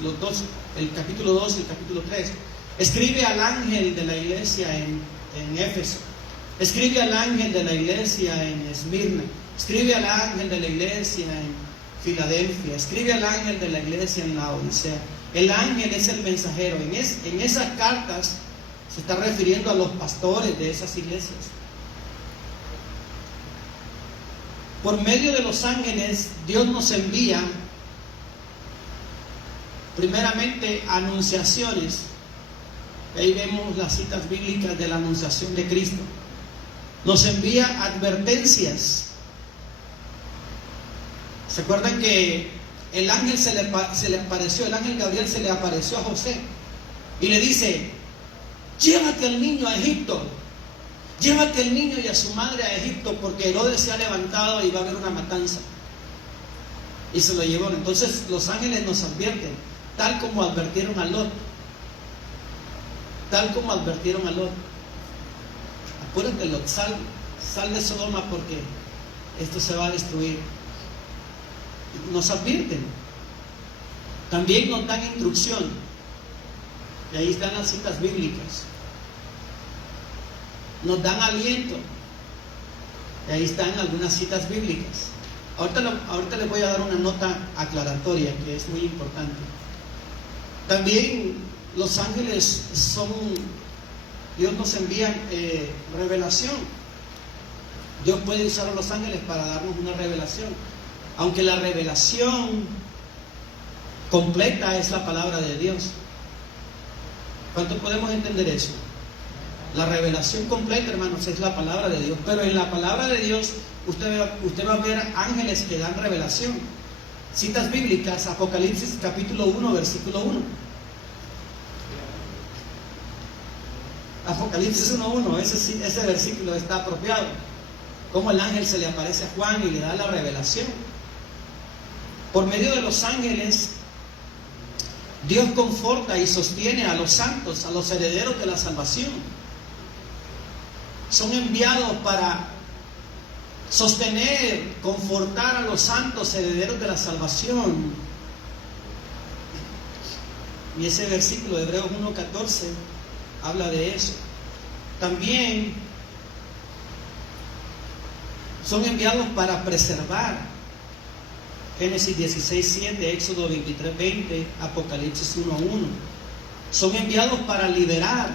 el capítulo 2 y el capítulo 3. Escribe al ángel de la iglesia en Éfeso. Escribe al ángel de la iglesia en Esmirna. Escribe al ángel de la iglesia en Filadelfia. Escribe al ángel de la iglesia en la Odisea. El ángel es el mensajero. En esas cartas se está refiriendo a los pastores de esas iglesias. Por medio de los ángeles, Dios nos envía primeramente anunciaciones. Ahí vemos las citas bíblicas de la anunciación de Cristo. Nos envía advertencias. ¿Se acuerdan que el ángel se le apareció, el ángel Gabriel se le apareció a José y le dice: llévate al niño a Egipto, llévate al niño y a su madre a Egipto, porque Herodes se ha levantado y va a haber una matanza? Y se lo llevó. Entonces los ángeles nos advierten, tal como advirtieron a Lot. Tal como advirtieron a Lot. Apúrate, Lot, sal de Sodoma porque esto se va a destruir. Nos advierten. También nos dan instrucción. Y ahí están las citas bíblicas. Nos dan aliento. Y ahí están algunas citas bíblicas. Ahorita les voy a dar una nota aclaratoria que es muy importante. También los ángeles Dios nos envía revelación. Dios puede usar a los ángeles para darnos una revelación, aunque la revelación completa es la palabra de Dios. ¿Cuánto podemos entender eso? La revelación completa, hermanos, es la palabra de Dios. Pero en la palabra de Dios usted va a ver ángeles que dan revelación. Citas bíblicas: Apocalipsis capítulo 1, versículo 1. Apocalipsis 1:1, ese versículo está apropiado. Como el ángel se le aparece a Juan y le da la revelación. Por medio de los ángeles, Dios conforta y sostiene a los santos, a los herederos de la salvación. Son enviados para sostener, confortar a los santos herederos de la salvación. Y ese versículo de Hebreos 1:14 habla de eso. También son enviados para preservar. Génesis 16:7, Éxodo 23:20, Apocalipsis 1:1. Son enviados para liberar.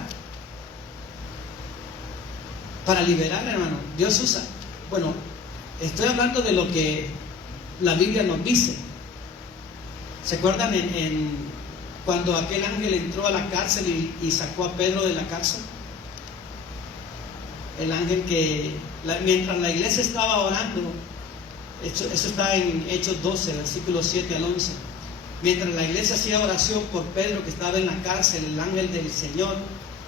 Para liberar, hermano. Dios usa. Bueno, estoy hablando de lo que la Biblia nos dice. ¿Se acuerdan cuando aquel ángel entró a la cárcel y sacó a Pedro de la cárcel? El ángel mientras la iglesia estaba orando, eso está en Hechos 12, versículos 7 al 11. Mientras la iglesia hacía oración por Pedro que estaba en la cárcel, el ángel del Señor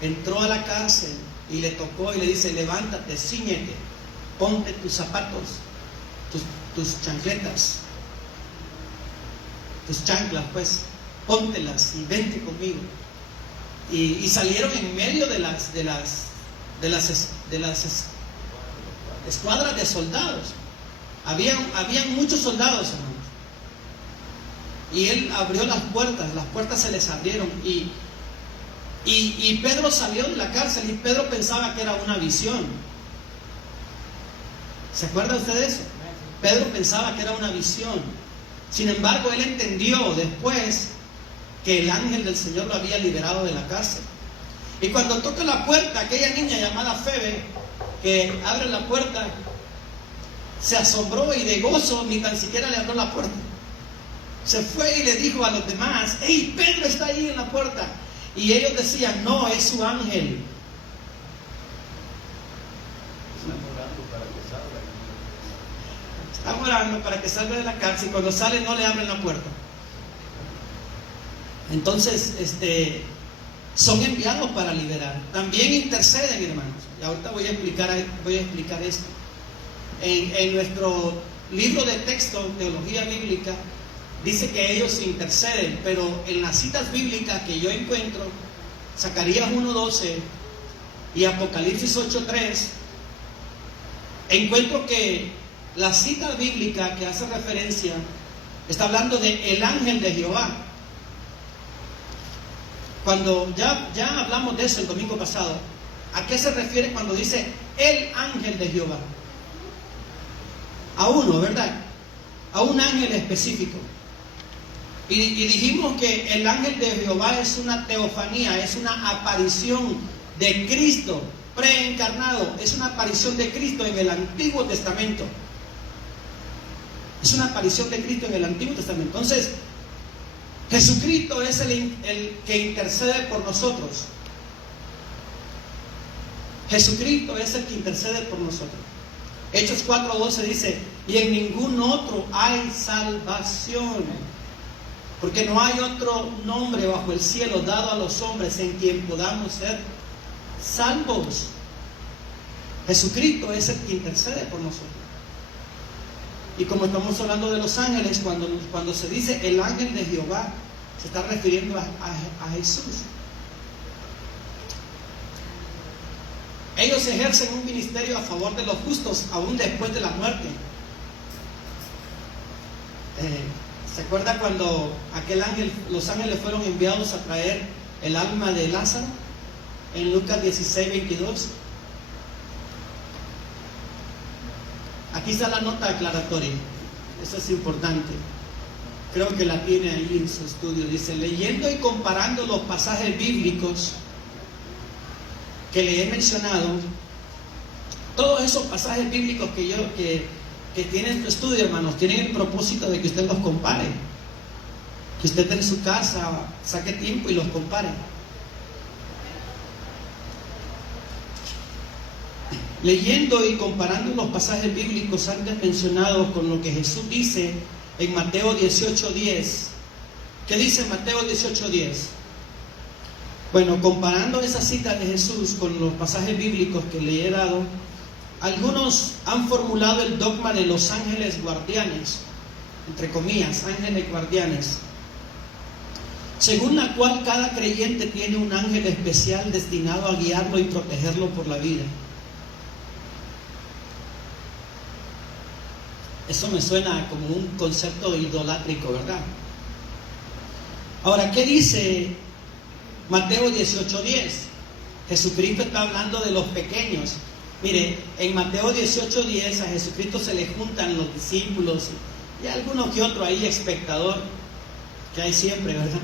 entró a la cárcel y le tocó y le dice: levántate, cíñete, ponte tus zapatos, tus chancletas, tus chanclas, pues, póntelas y vente conmigo. Y salieron en medio de las escuadras de soldados. Habían muchos soldados, hermanos. Y él abrió las puertas se les abrieron y Pedro salió de la cárcel y Pedro pensaba que era una visión. ¿Se acuerda usted de eso? Pedro pensaba que era una visión. Sin embargo, él entendió después que el ángel del Señor lo había liberado de la cárcel. Y cuando toca la puerta, aquella niña llamada Febe, que abre la puerta, se asombró y de gozo ni tan siquiera le abrió la puerta. Se fue y le dijo a los demás: ¡Hey, Pedro está ahí en la puerta! Y ellos decían: no, es su ángel. Están orando para que salga de la cárcel, y cuando sale no le abren la puerta. Entonces, son enviados para liberar. También interceden, hermanos. Y ahorita voy a explicar esto. En nuestro libro de texto, Teología Bíblica, dice que ellos interceden, pero en las citas bíblicas que yo encuentro, Zacarías 1:12 y Apocalipsis 8:3, encuentro que la cita bíblica que hace referencia está hablando de el ángel de Jehová. Cuando ya hablamos de eso el domingo pasado, ¿a qué se refiere cuando dice el ángel de Jehová? A uno, ¿verdad? A un ángel específico. Y dijimos que el ángel de Jehová es una teofanía, es una aparición de Cristo preencarnado, es una aparición de Cristo en el Antiguo Testamento. Es una aparición de Cristo en el Antiguo Testamento. Entonces, Jesucristo es el que intercede por nosotros. Jesucristo es el que intercede por nosotros. Hechos 4:12 dice: y en ningún otro hay salvación, porque no hay otro nombre bajo el cielo dado a los hombres en quien podamos ser salvos. Jesucristo es el que intercede por nosotros. Y como estamos hablando de los ángeles, cuando se dice el ángel de Jehová, se está refiriendo a Jesús. Ellos ejercen un ministerio a favor de los justos, aún después de la muerte. ¿Se acuerda cuando los ángeles fueron enviados a traer el alma de Lázaro? En Lucas 16:22. Aquí está la nota aclaratoria. Eso es importante. Creo que la tiene ahí en su estudio. Dice: leyendo y comparando los pasajes bíblicos que le he mencionado, todos esos pasajes bíblicos que tiene en tu estudio, hermanos, tienen el propósito de que usted los compare, que usted en su casa saque tiempo y los compare. Leyendo y comparando los pasajes bíblicos antes mencionados con lo que Jesús dice en Mateo 18:10. ¿Qué dice Mateo 18:10? Bueno, comparando esa cita de Jesús con los pasajes bíblicos que le he dado, algunos han formulado el dogma de los ángeles guardianes, entre comillas, ángeles guardianes, según la cual cada creyente tiene un ángel especial destinado a guiarlo y protegerlo por la vida. Eso me suena como un concepto idolátrico, ¿verdad? Ahora, ¿qué dice Mateo 18:10? Jesucristo está hablando de los pequeños. Mire, en Mateo 18:10 a Jesucristo se le juntan los discípulos y alguno que otro ahí espectador, que hay siempre, ¿verdad?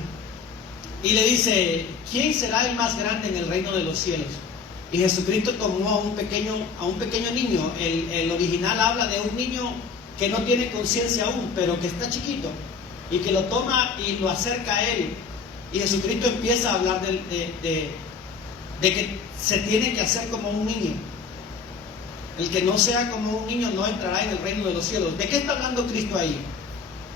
Y le dice: ¿quién será el más grande en el reino de los cielos? Y Jesucristo tomó a un pequeño niño. El original habla de un niño que no tiene conciencia aún, pero que está chiquito, y que lo toma y lo acerca a él. Y Jesucristo empieza a hablar de que se tiene que hacer como un niño. El que no sea como un niño no entrará en el reino de los cielos. ¿De qué está hablando Cristo ahí?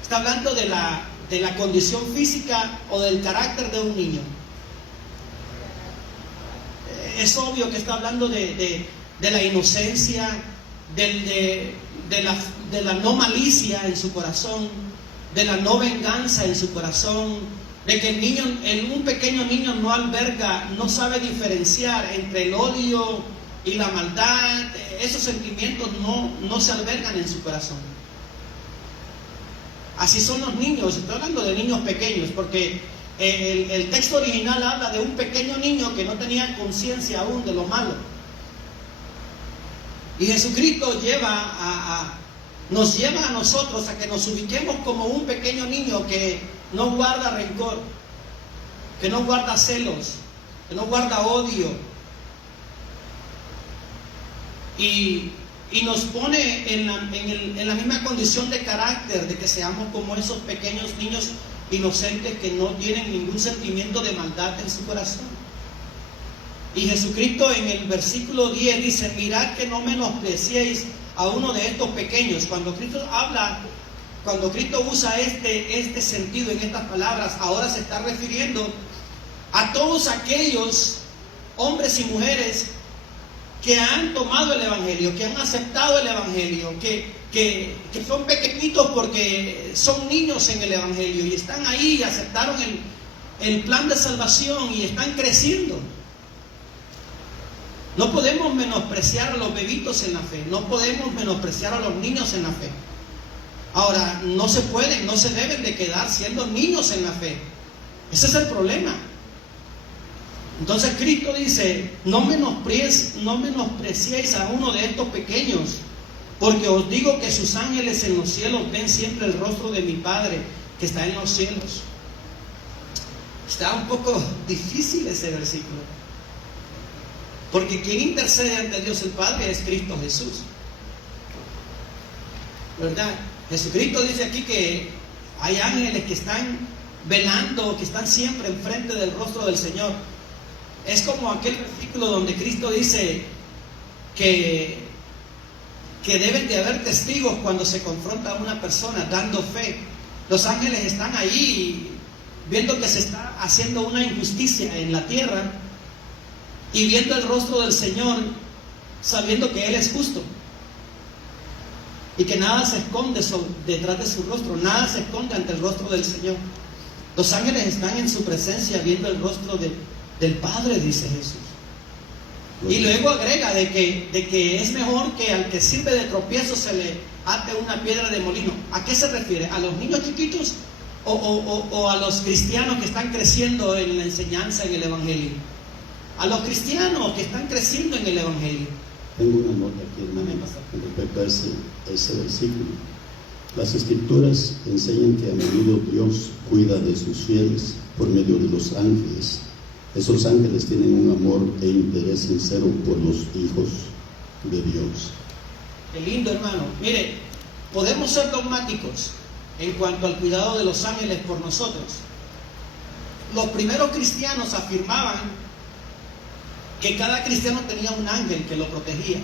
Está hablando de la condición física o del carácter de un niño. Es obvio que está hablando de la inocencia, de la no malicia en su corazón, de la no venganza en su corazón, de que un pequeño niño no sabe diferenciar entre el odio y la maldad. Esos sentimientos no se albergan en su corazón. Así son los niños. Estoy hablando de niños pequeños, porque el texto original habla de un pequeño niño que no tenía conciencia aún de lo malo. Y Jesucristo nos lleva a nosotros a que nos ubiquemos como un pequeño niño que no guarda rencor, que no guarda celos, que no guarda odio. Y nos pone en la misma condición de carácter, de que seamos como esos pequeños niños inocentes que no tienen ningún sentimiento de maldad en su corazón. Y Jesucristo en el versículo 10 dice: mirad que no menospreciéis a uno de estos pequeños. Cuando Cristo usa este sentido en estas palabras, ahora se está refiriendo a todos aquellos hombres y mujeres que han tomado el Evangelio, que han aceptado el Evangelio, que son pequeñitos porque son niños en el Evangelio y están ahí y aceptaron el plan de salvación y están creciendo. No podemos menospreciar a los bebitos en la fe, no podemos menospreciar a los niños en la fe. Ahora, no se deben de quedar siendo niños en la fe. Ese es el problema. Entonces Cristo dice: no menospreciéis a uno de estos pequeños, porque os digo que sus ángeles en los cielos ven siempre el rostro de mi Padre que está en los cielos. Está un poco difícil ese versículo, porque quien intercede ante Dios el Padre es Cristo Jesús, ¿verdad? Jesucristo dice aquí que hay ángeles que están velando, que están siempre enfrente del rostro del Señor. Es como aquel versículo donde Cristo dice que deben de haber testigos cuando se confronta a una persona dando fe. Los ángeles están ahí viendo que se está haciendo una injusticia en la tierra y viendo el rostro del Señor, sabiendo que Él es justo y que nada se esconde detrás de su rostro, nada se esconde ante el rostro del Señor. Los ángeles están en su presencia viendo el rostro del Padre, dice Jesús. Y luego agrega de que es mejor que al que sirve de tropiezo se le ate una piedra de molino. ¿A qué se refiere? ¿A los niños chiquitos o a los cristianos que están creciendo en la enseñanza, en el Evangelio? A los cristianos que están creciendo en el Evangelio. Tengo una nota aquí, hermano, con respecto a ese versículo. Las Escrituras enseñan que a menudo Dios cuida de sus fieles por medio de los ángeles. Esos ángeles tienen un amor e interés sincero por los hijos de Dios. Qué lindo, hermano. Mire, podemos ser dogmáticos en cuanto al cuidado de los ángeles por nosotros. Los primeros cristianos afirmaban que cada cristiano tenía un ángel que lo protegía.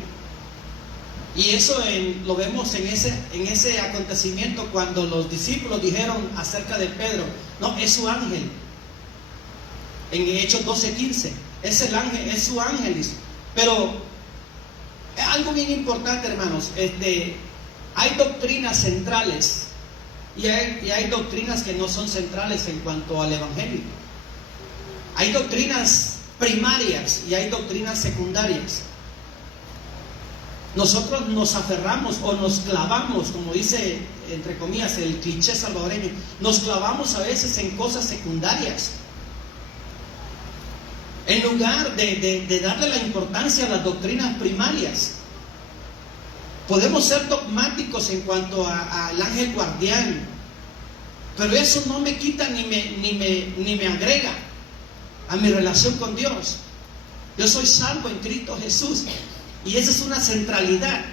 Y eso lo vemos en ese acontecimiento cuando los discípulos dijeron acerca de Pedro: no, es su ángel. En Hechos 12:15, es el ángel, es su ángel. Pero es algo bien importante, hermanos. Hay doctrinas centrales y hay doctrinas que no son centrales en cuanto al Evangelio. Hay doctrinas primarias y hay doctrinas secundarias. Nosotros nos aferramos o nos clavamos, como dice entre comillas el cliché salvadoreño, nos clavamos a veces en cosas secundarias en lugar de darle la importancia a las doctrinas primarias. Podemos ser dogmáticos en cuanto al ángel guardián, pero eso no me quita ni me agrega a mi relación con Dios. Yo soy salvo en Cristo Jesús y esa es una centralidad.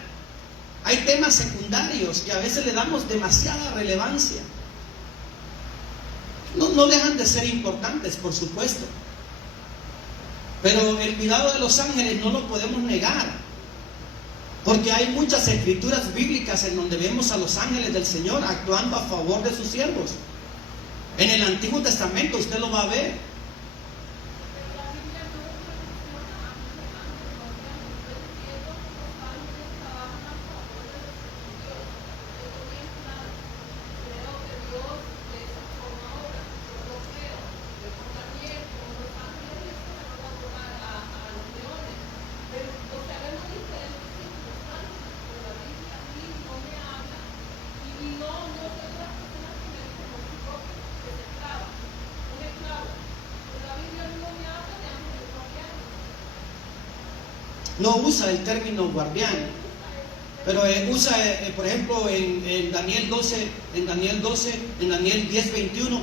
Hay temas secundarios que a veces le damos demasiada relevancia. No dejan de ser importantes, por supuesto, pero el cuidado de los ángeles no lo podemos negar, porque hay muchas escrituras bíblicas en donde vemos a los ángeles del Señor actuando a favor de sus siervos. En el Antiguo Testamento usted lo va a ver. No usa el término guardián, pero usa, por ejemplo, en Daniel 12, en Daniel 10:21,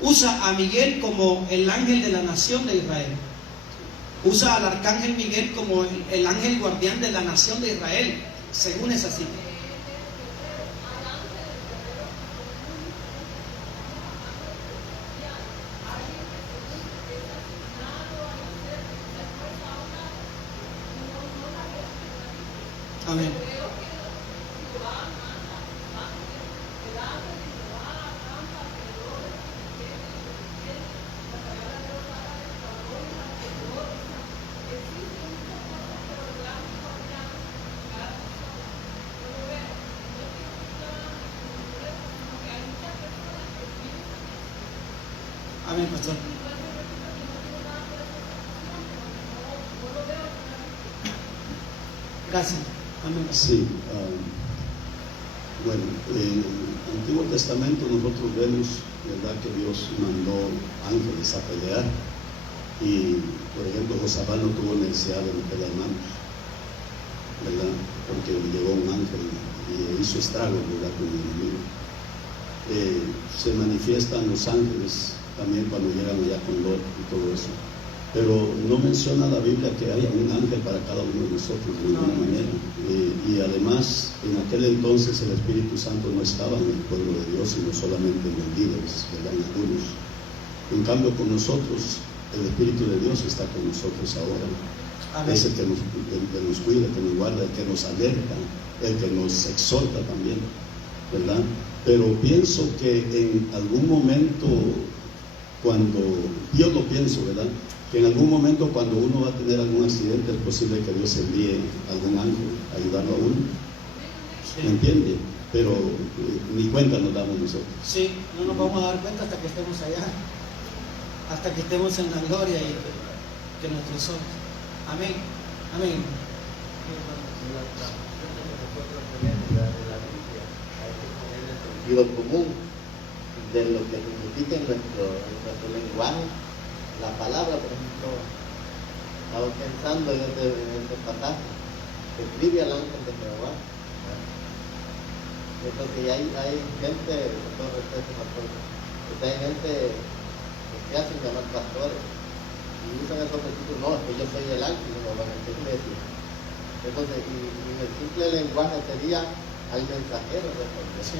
usa a Miguel como el ángel de la nación de Israel. Usa al arcángel Miguel como el ángel guardián de la nación de Israel, según es así. Amén. Amén, pastor. Gracias. Amén. Sí, bueno, en el Antiguo Testamento nosotros vemos, ¿verdad?, que Dios mandó ángeles a pelear. Y, por ejemplo, Josafat no tuvo necesidad de meter las manos, ¿verdad?, porque llegó un ángel y hizo estragos, ¿verdad?, con el enemigo. Se manifiestan los ángeles también cuando llegan allá con Lot y todo eso. pero no menciona la Biblia que haya un ángel para cada uno de nosotros de ninguna manera. Y además, en aquel entonces el Espíritu Santo no estaba en el pueblo de Dios, sino solamente en los líderes, ¿verdad? En algunos. En cambio, con nosotros, el Espíritu de Dios está con nosotros ahora. Amén. Es el que nos cuida, el que nos guarda, el que nos alerta, el que nos exhorta también, ¿verdad? Pero pienso que en algún momento, cuando, yo lo pienso, ¿verdad? Que en algún momento cuando uno va a tener algún accidente, es posible que Dios envíe algún ángel a ayudarlo a uno. Sí. ¿Me entiende? Pero ni cuenta nos damos nosotros. Sí, no nos vamos a dar cuenta hasta que estemos allá, hasta que estemos en la gloria y que nuestros ojos. Amén. Amén. Sentido común de lo que significa en nuestro lenguaje la palabra. Por ejemplo, estaba pensando en este pasaje: escribe al ángel de Jehová. Entonces hay gente, con todo respeto, hay gente que se hacen llamar pastores y usan esos títulos. No, es que yo soy el ángel de Jehová, en la iglesia. Entonces, y el simple lenguaje sería al mensajero de Dios. Sí.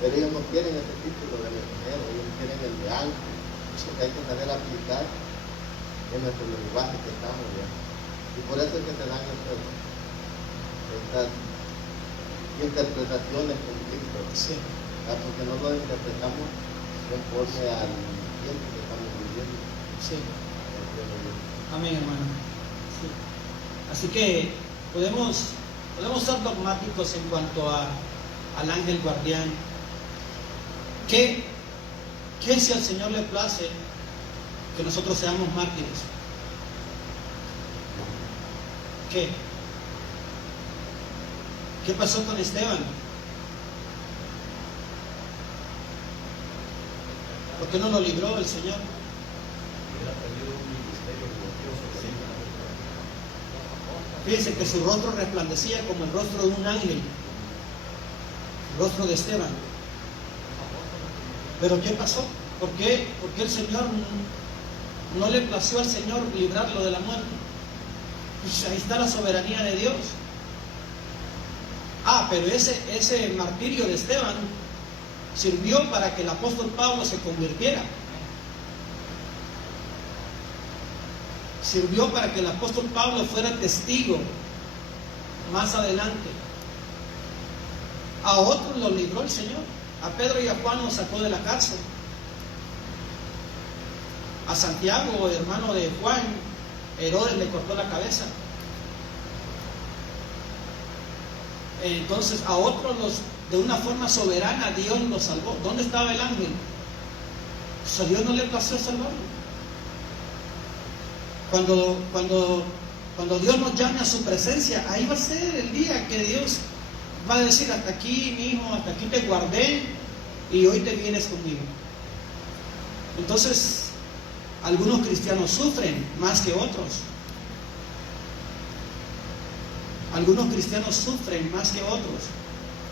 Pero ellos no quieren ese título de mensajero, ellos quieren el de ángel. Porque hay que saber aplicar en nuestro lenguaje que estamos ya. Y por eso es que se dan estas interpretaciones con Cristo. Sí. Porque no lo interpretamos conforme al tiempo que estamos viviendo. Sí. Amén, hermano. Sí. Así que podemos ser dogmáticos en cuanto al ángel guardián. ¿Qué si al Señor le place que nosotros seamos mártires? ¿Qué pasó con Esteban? ¿Por qué no lo libró el Señor? Fíjense que su rostro resplandecía como el rostro de un ángel, el rostro de Esteban. Pero ¿qué pasó? ¿Por qué el Señor no le plació al Señor librarlo de la muerte? Pues ahí está la soberanía de Dios. Pero ese martirio de Esteban sirvió para que el apóstol Pablo se convirtiera. Sirvió para que el apóstol Pablo fuera testigo más adelante. A otros los libró el Señor. A Pedro y a Juan los sacó de la cárcel. A Santiago, hermano de Juan, Herodes le cortó la cabeza. Entonces a otros de una forma soberana Dios los salvó. ¿Dónde estaba el ángel? Pues a Dios no le plació salvarlo. Cuando Dios nos llame a su presencia, ahí va a ser el día que Dios va a decir: hasta aquí, mi hijo, hasta aquí te guardé y hoy te vienes conmigo. Entonces, algunos cristianos sufren más que otros. Algunos cristianos sufren más que otros.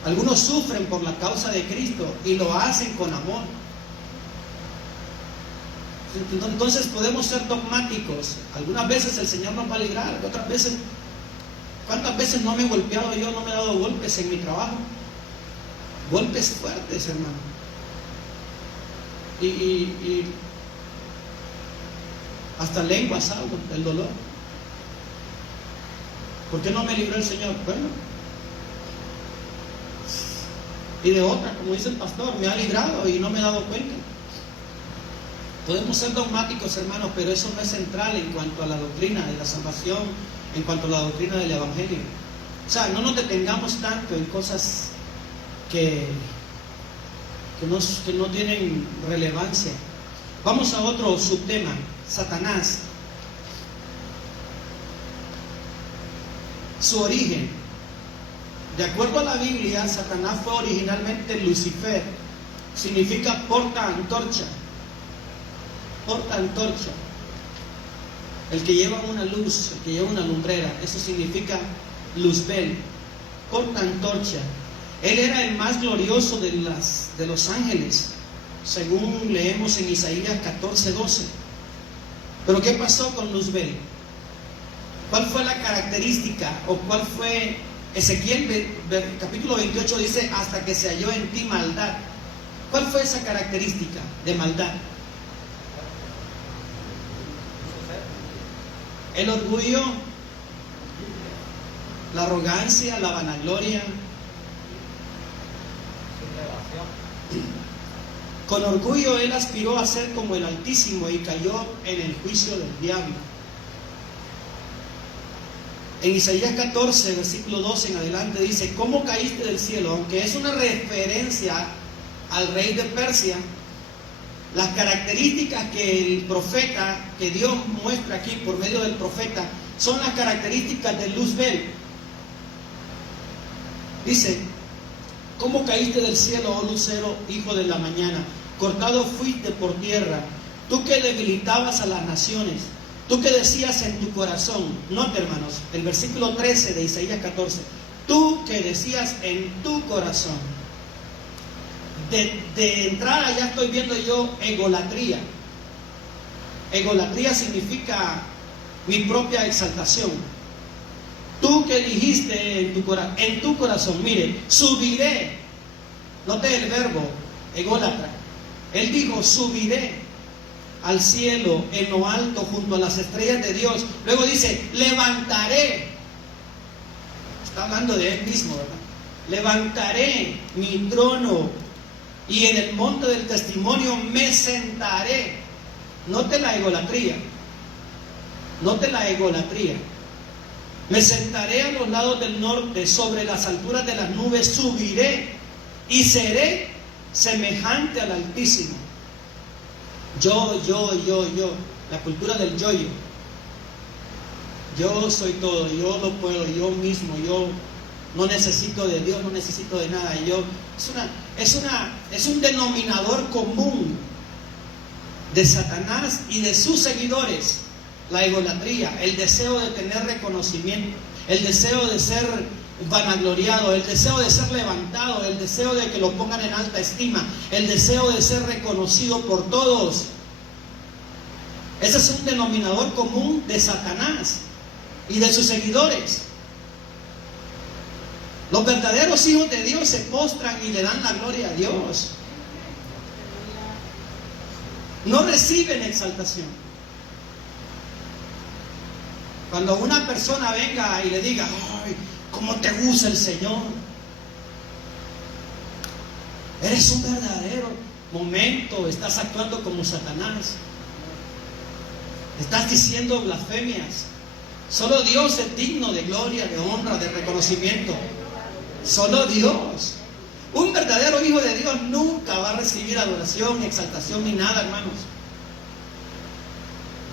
Algunos sufren por la causa de Cristo y lo hacen con amor. Entonces podemos ser dogmáticos. Algunas veces el Señor nos va a librar, otras veces. ¿Cuántas veces no me he golpeado yo, no me he dado golpes en mi trabajo? Golpes fuertes, hermano. Y hasta lenguas algo, el dolor. ¿Por qué no me libró el Señor? Bueno. Y de otra, como dice el pastor, me ha librado y no me he dado cuenta. Podemos ser dogmáticos, hermanos, pero eso no es central en cuanto a la doctrina de la salvación, en cuanto a la doctrina del Evangelio. O sea, no nos detengamos tanto en cosas que no tienen relevancia. Vamos a otro subtema: Satanás. Su origen. De acuerdo a la Biblia, Satanás fue originalmente Lucifer. Significa porta antorcha. Porta antorcha. El que lleva una luz, el que lleva una lumbrera. Eso significa Luzbel. Porta antorcha. Él era el más glorioso de los ángeles, según leemos en Isaías 14:12. Pero ¿qué pasó con Luzbel? ¿Cuál fue la característica o cuál fue? Ezequiel capítulo 28 dice, hasta que se halló en ti maldad. ¿Cuál fue esa característica de maldad? El orgullo, la arrogancia, la vanagloria. Con orgullo él aspiró a ser como el Altísimo y cayó en el juicio del diablo. En Isaías 14, versículo 12 en adelante dice, ¿cómo caíste del cielo? Aunque es una referencia al rey de Persia, las características que el profeta, que Dios muestra aquí por medio del profeta, son las características de Luzbel. Dice, ¿cómo caíste del cielo, oh lucero, hijo de la mañana? Cortado fuiste por tierra, tú que debilitabas a las naciones, tú que decías en tu corazón, note hermanos, el versículo 13 de Isaías 14, tú que decías en tu corazón. De entrada ya estoy viendo yo egolatría. Egolatría significa mi propia exaltación. Tú que dijiste en tu corazón, mire, subiré. Note el verbo, ególatra. Él dijo, subiré al cielo en lo alto junto a las estrellas de Dios. Luego dice, levantaré. Está hablando de él mismo, ¿verdad? Levantaré mi trono y en el monte del testimonio me sentaré. Note la egolatría. Note la egolatría. Me sentaré a los lados del norte, sobre las alturas de las nubes subiré y seré semejante al Altísimo. Yo. La cultura del yo. Yo soy todo, yo lo puedo, yo mismo, yo no necesito de Dios, no necesito de nada. Es un denominador común de Satanás y de sus seguidores. La egolatría, el deseo de tener reconocimiento, el deseo de ser vanagloriado, el deseo de ser levantado, el deseo de que lo pongan en alta estima, el deseo de ser reconocido por todos. Ese es un denominador común de Satanás y de sus seguidores. Los verdaderos hijos de Dios se postran y le dan la gloria a Dios. No reciben exaltación. Cuando una persona venga y le diga, ay, ¿cómo te usa el Señor? Eres un verdadero momento, estás actuando como Satanás. Estás diciendo blasfemias. Solo Dios es digno de gloria, de honra, de reconocimiento. Solo Dios. Un verdadero hijo de Dios nunca va a recibir adoración, ni exaltación, ni nada, hermanos.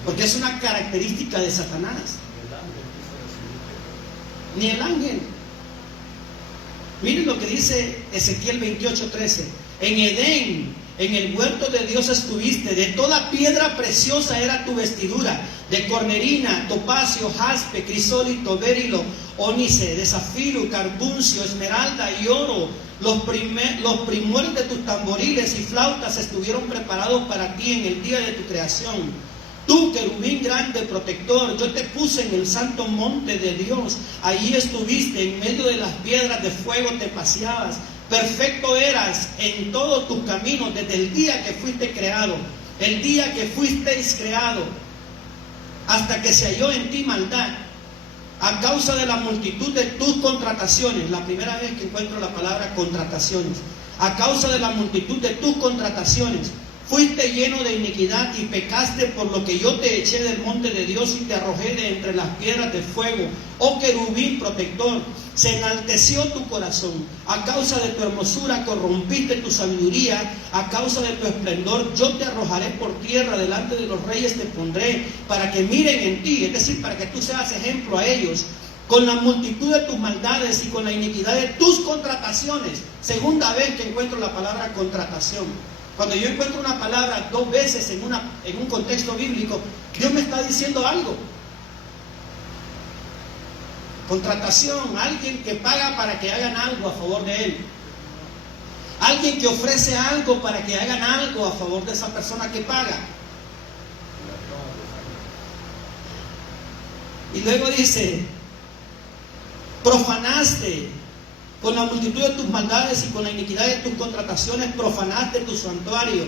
Porque es una característica de Satanás. Ni el ángel. Miren lo que dice Ezequiel 28:13. En Edén, en el huerto de Dios estuviste, de toda piedra preciosa era tu vestidura, de cornerina, topacio, jaspe, crisólito, berilo, ónice, de zafiro, carbuncio, esmeralda y oro. Los primores de tus tamboriles y flautas estuvieron preparados para ti en el día de tu creación. Tú, querubín grande, protector, yo te puse en el santo monte de Dios. Allí estuviste, en medio de las piedras de fuego te paseabas. Perfecto eras en todos tus caminos desde el día que fuiste creado. El día que fuisteis creado, hasta que se halló en ti maldad, a causa de la multitud de tus contrataciones. La primera vez que encuentro la palabra contrataciones. A causa de la multitud de tus contrataciones, fuiste lleno de iniquidad y pecaste, por lo que yo te eché del monte de Dios y te arrojé de entre las piedras de fuego. Oh querubín protector, se enalteció tu corazón. A causa de tu hermosura corrompiste tu sabiduría. A causa de tu esplendor yo te arrojaré por tierra. Delante de los reyes te pondré, para que miren en ti, es decir, para que tú seas ejemplo a ellos. Con la multitud de tus maldades y con la iniquidad de tus contrataciones. Segunda vez que encuentro la palabra contratación. Cuando yo encuentro una palabra dos veces en un contexto bíblico, Dios me está diciendo algo. Contratación, alguien que paga para que hagan algo a favor de él. Alguien que ofrece algo para que hagan algo a favor de esa persona que paga. Y luego dice, profanaste con la multitud de tus maldades y con la iniquidad de tus contrataciones, profanaste tu santuario.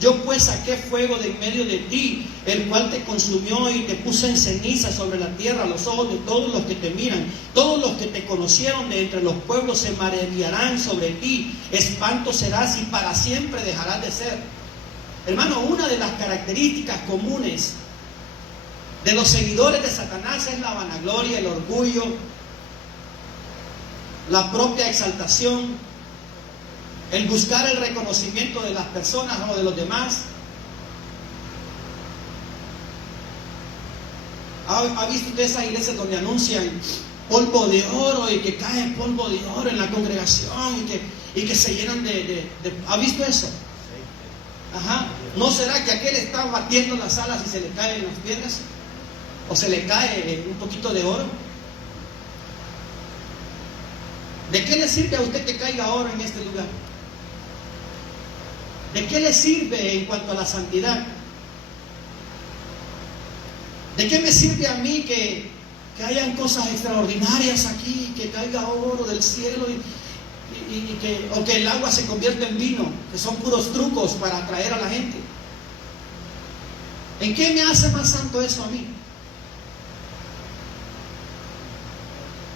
Yo pues saqué fuego de en medio de ti, el cual te consumió y te puse en ceniza sobre la tierra a los ojos de todos los que te miran. Todos los que te conocieron de entre los pueblos se maravillarán sobre ti. Espanto serás y para siempre dejarás de ser. Hermano, una de las características comunes de los seguidores de Satanás es la vanagloria, el orgullo, la propia exaltación, el buscar el reconocimiento de las personas o de los demás. ¿Ha visto usted esas iglesias donde anuncian polvo de oro y que cae polvo de oro en la congregación y que se llenan de... ¿Ha visto eso? Ajá. ¿No será que aquel está batiendo las alas y se le caen las piedras? ¿O se le cae un poquito de oro? ¿De qué le sirve a usted que caiga oro en este lugar? ¿De qué le sirve en cuanto a la santidad? ¿De qué me sirve a mí que hayan cosas extraordinarias aquí, que caiga oro del cielo o que el agua se convierta en vino, que son puros trucos para atraer a la gente? ¿En qué me hace más santo eso a mí?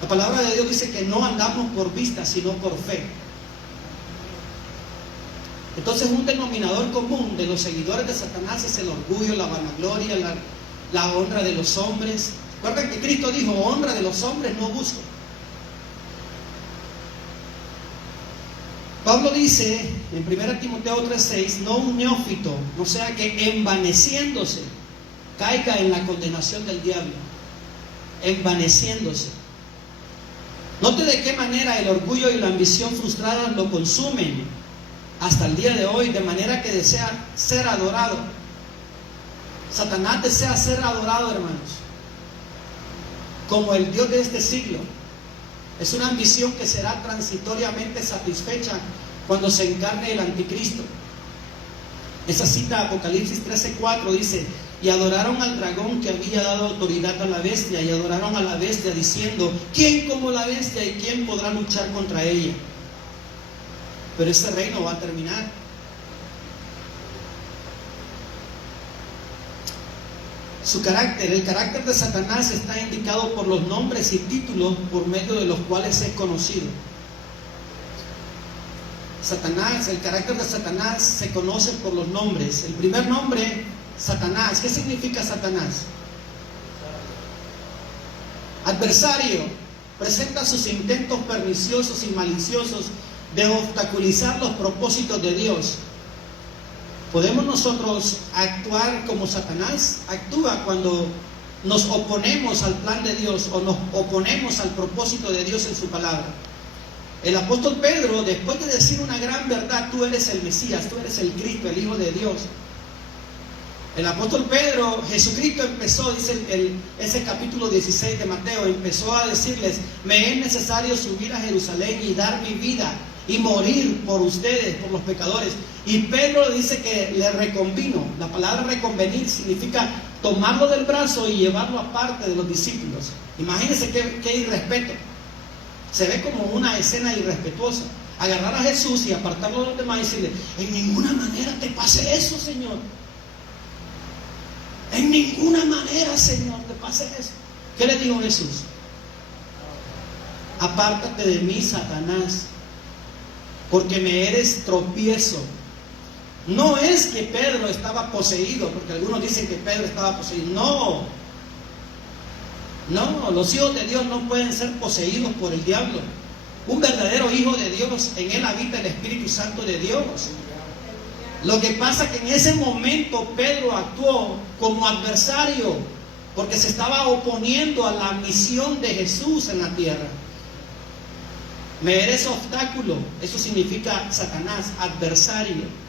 La palabra de Dios dice que no andamos por vista, sino por fe. Entonces, un denominador común de los seguidores de Satanás es el orgullo, la vanagloria, la honra de los hombres. Recuerden que Cristo dijo, honra de los hombres no busco. Pablo dice en 1 Timoteo 3:6, no un neófito, no sea que envaneciéndose caiga en la condenación del diablo. Envaneciéndose. Note de qué manera el orgullo y la ambición frustrada lo consumen hasta el día de hoy, de manera que desea ser adorado. Satanás desea ser adorado, hermanos, como el Dios de este siglo. Es una ambición que será transitoriamente satisfecha cuando se encarne el anticristo. Esa cita, Apocalipsis 13:4, dice, y adoraron al dragón que había dado autoridad a la bestia, y adoraron a la bestia diciendo, ¿quién como la bestia y quién podrá luchar contra ella? Pero ese reino va a terminar. Su carácter, el carácter de Satanás está indicado por los nombres y títulos por medio de los cuales es conocido. Satanás, el carácter de Satanás se conoce por los nombres. El primer nombre, Satanás. ¿Qué significa Satanás? Adversario. Presenta sus intentos perniciosos y maliciosos de obstaculizar los propósitos de Dios. ¿Podemos nosotros actuar como Satanás? Actúa cuando nos oponemos al plan de Dios o nos oponemos al propósito de Dios en su palabra. El apóstol Pedro, después de decir una gran verdad, tú eres el Mesías, tú eres el Cristo, el Hijo de Dios. El apóstol Pedro, Jesucristo empezó, dice ese capítulo 16 de Mateo, empezó a decirles, me es necesario subir a Jerusalén y dar mi vida y morir por ustedes, por los pecadores. Y Pedro dice que le reconvino. La palabra reconvenir significa tomarlo del brazo y llevarlo aparte de los discípulos. Imagínense qué irrespeto. Se ve como una escena irrespetuosa. Agarrar a Jesús y apartarlo de los demás y decirle, en ninguna manera te pase eso, Señor. En ninguna manera, Señor, te pase eso. ¿Qué le dijo Jesús? Apártate de mí, Satanás, porque me eres tropiezo. No es que Pedro estaba poseído, porque algunos dicen que Pedro estaba poseído. No, los hijos de Dios no pueden ser poseídos por el diablo. Un verdadero hijo de Dios, en él habita el Espíritu Santo de Dios. Lo que pasa es que en ese momento Pedro actuó como adversario, porque se estaba oponiendo a la misión de Jesús en la tierra. Me eres obstáculo, eso significa Satanás, adversario.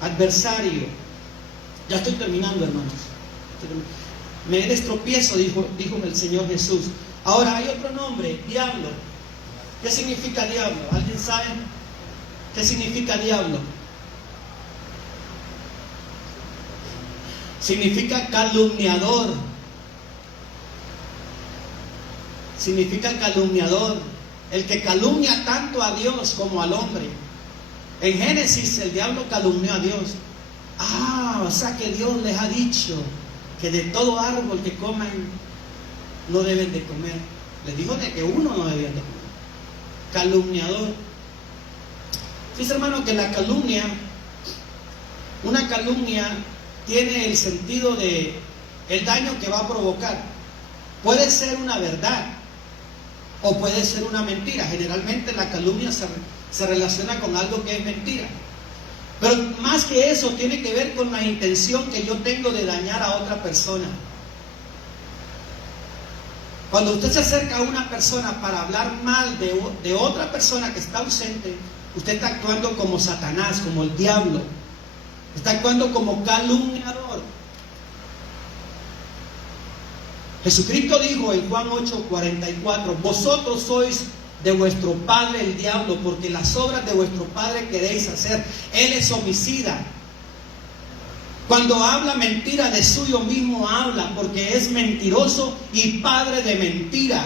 Adversario. Ya estoy terminando, hermanos. Me eres tropiezo, dijo el Señor Jesús. Ahora hay otro nombre, diablo. ¿Qué significa diablo? ¿Alguien sabe qué significa diablo? Significa calumniador. significa calumniador, el que calumnia tanto a Dios como al hombre. En Génesis el diablo calumnió a Dios. O sea que Dios les ha dicho que de todo árbol que coman no deben de comer. Les dijo de que uno no debían de comer. Calumniador. Fíjese, hermano, que una calumnia tiene el sentido de el daño que va a provocar. Puede ser una verdad o puede ser una mentira. Generalmente la calumnia se relaciona con algo que es mentira. Pero más que eso, tiene que ver con la intención que yo tengo de dañar a otra persona. Cuando usted se acerca a una persona para hablar mal de otra persona que está ausente, usted está actuando como Satanás, como el diablo. Está actuando como calumniador. Jesucristo dijo en Juan 8:44: vosotros sois de vuestro padre el diablo, porque las obras de vuestro padre queréis hacer. Él es homicida. Cuando habla mentira, de suyo mismo habla, porque es mentiroso y padre de mentira.